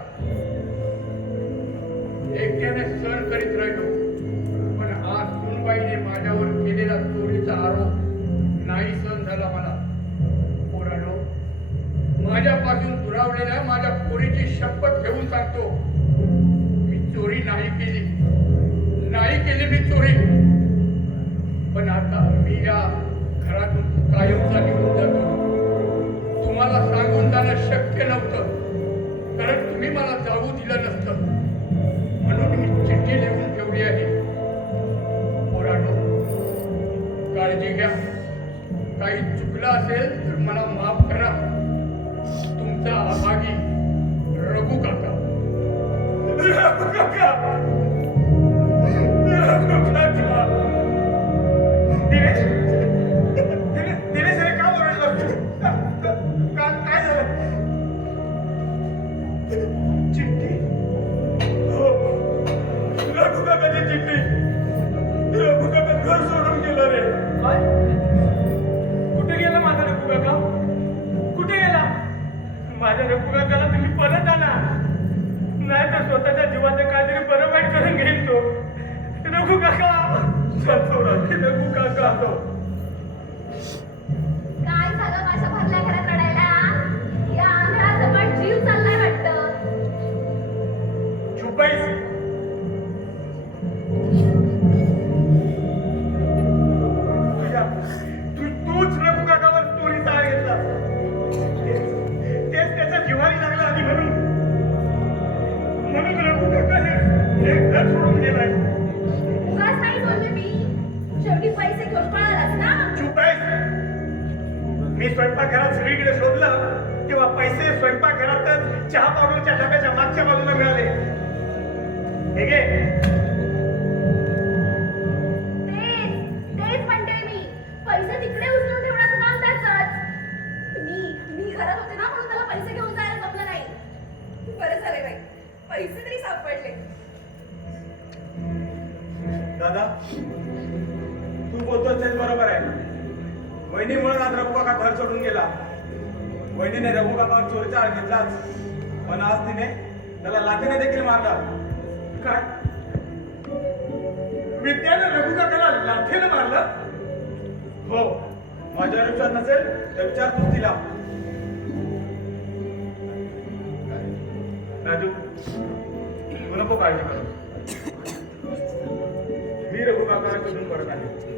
एकट्याने सहन करीत राहिलो. पण आज सूनबाईने माझ्यावर केलेला चोरीचा आरोप नाही सहन झाला मला. पोरांनो, माझ्यापासून दुरावलेल्या माझ्या पोरीची शपथ घेऊन सांगतो, मी चोरी नाही केली मी चोरी. पण आता मी या घरातून कायमचा निघून जातो. तुम्हाला सांगून जाणं शक्य नव्हतं कारण तुम्ही मला जाऊ दिलं नसतं म्हणून मी चिठ्ठी लिहून ठेवली आहे. पोरांनो, काळजी घ्या. काही चुकलं असेल तर मला माफ करा. तुमचा अभागी रघु काका. रघु काका, रघु काका. दिनेश, दिनेश अरे का ओरडला तू? काय झालं? चिठ्ठी? हो, रघु काकाची चिठ्ठी. रघु काका घर सोडून गेला रे. काय? कुठे गेला माझा रघु काका? कुठे गेला? माझ्या रघु काकाला तुम्ही परत आणा, नाही तर स्वतःच्या जीवाचं काहीतरी बरं वाईट करून घेईल तो. रघु काका, रघु काका. काय झालं माझ्या भरल्या घरात रडायला? या आंधळाचा पण जीव चाललाय वाटतं. चुपाईस. तूच रघु काकावर चोरीचा आळ घेतला. तेच त्याच्या जिव्हारी लागला आणि म्हणून रघु काका हे घर सोडून गेलाय. उगाच नाही बोलले मी. शेवटी पैसे स्वयंपाकघरात सगळीकडे शोधलं तेव्हा पैसे स्वयंपाकघरातच चहा पावडरच्या डब्याच्या मागच्या बाजूला मिळाले. हे घे. तेच म्हणते मी, पैसे तिकडे उचलून ठेवण्याचं काम त्याचंच. मी घरात होते ना, म्हणून त्याला पैसे घेऊन जायला जमलं नाही. बरं झाले बाई, पैसे तरी सापडले. दादा तू बोलतोस तेच बरोबर आहे. वहिनीमुळे आज रघु काका घर सोडून गेला. वहिनीने रघु काकावर चोरीचा आळ घेतलाच, पण आज तिने त्याला लाथीने देखील मारला. काय विद्याने रघु काकाला लाथीने मारलं? हो, माझ्यावर विचार नसेल तर विचार तूच तिला. राजू तू नको काळजी करू, मी रघु काका शोधून परत आले.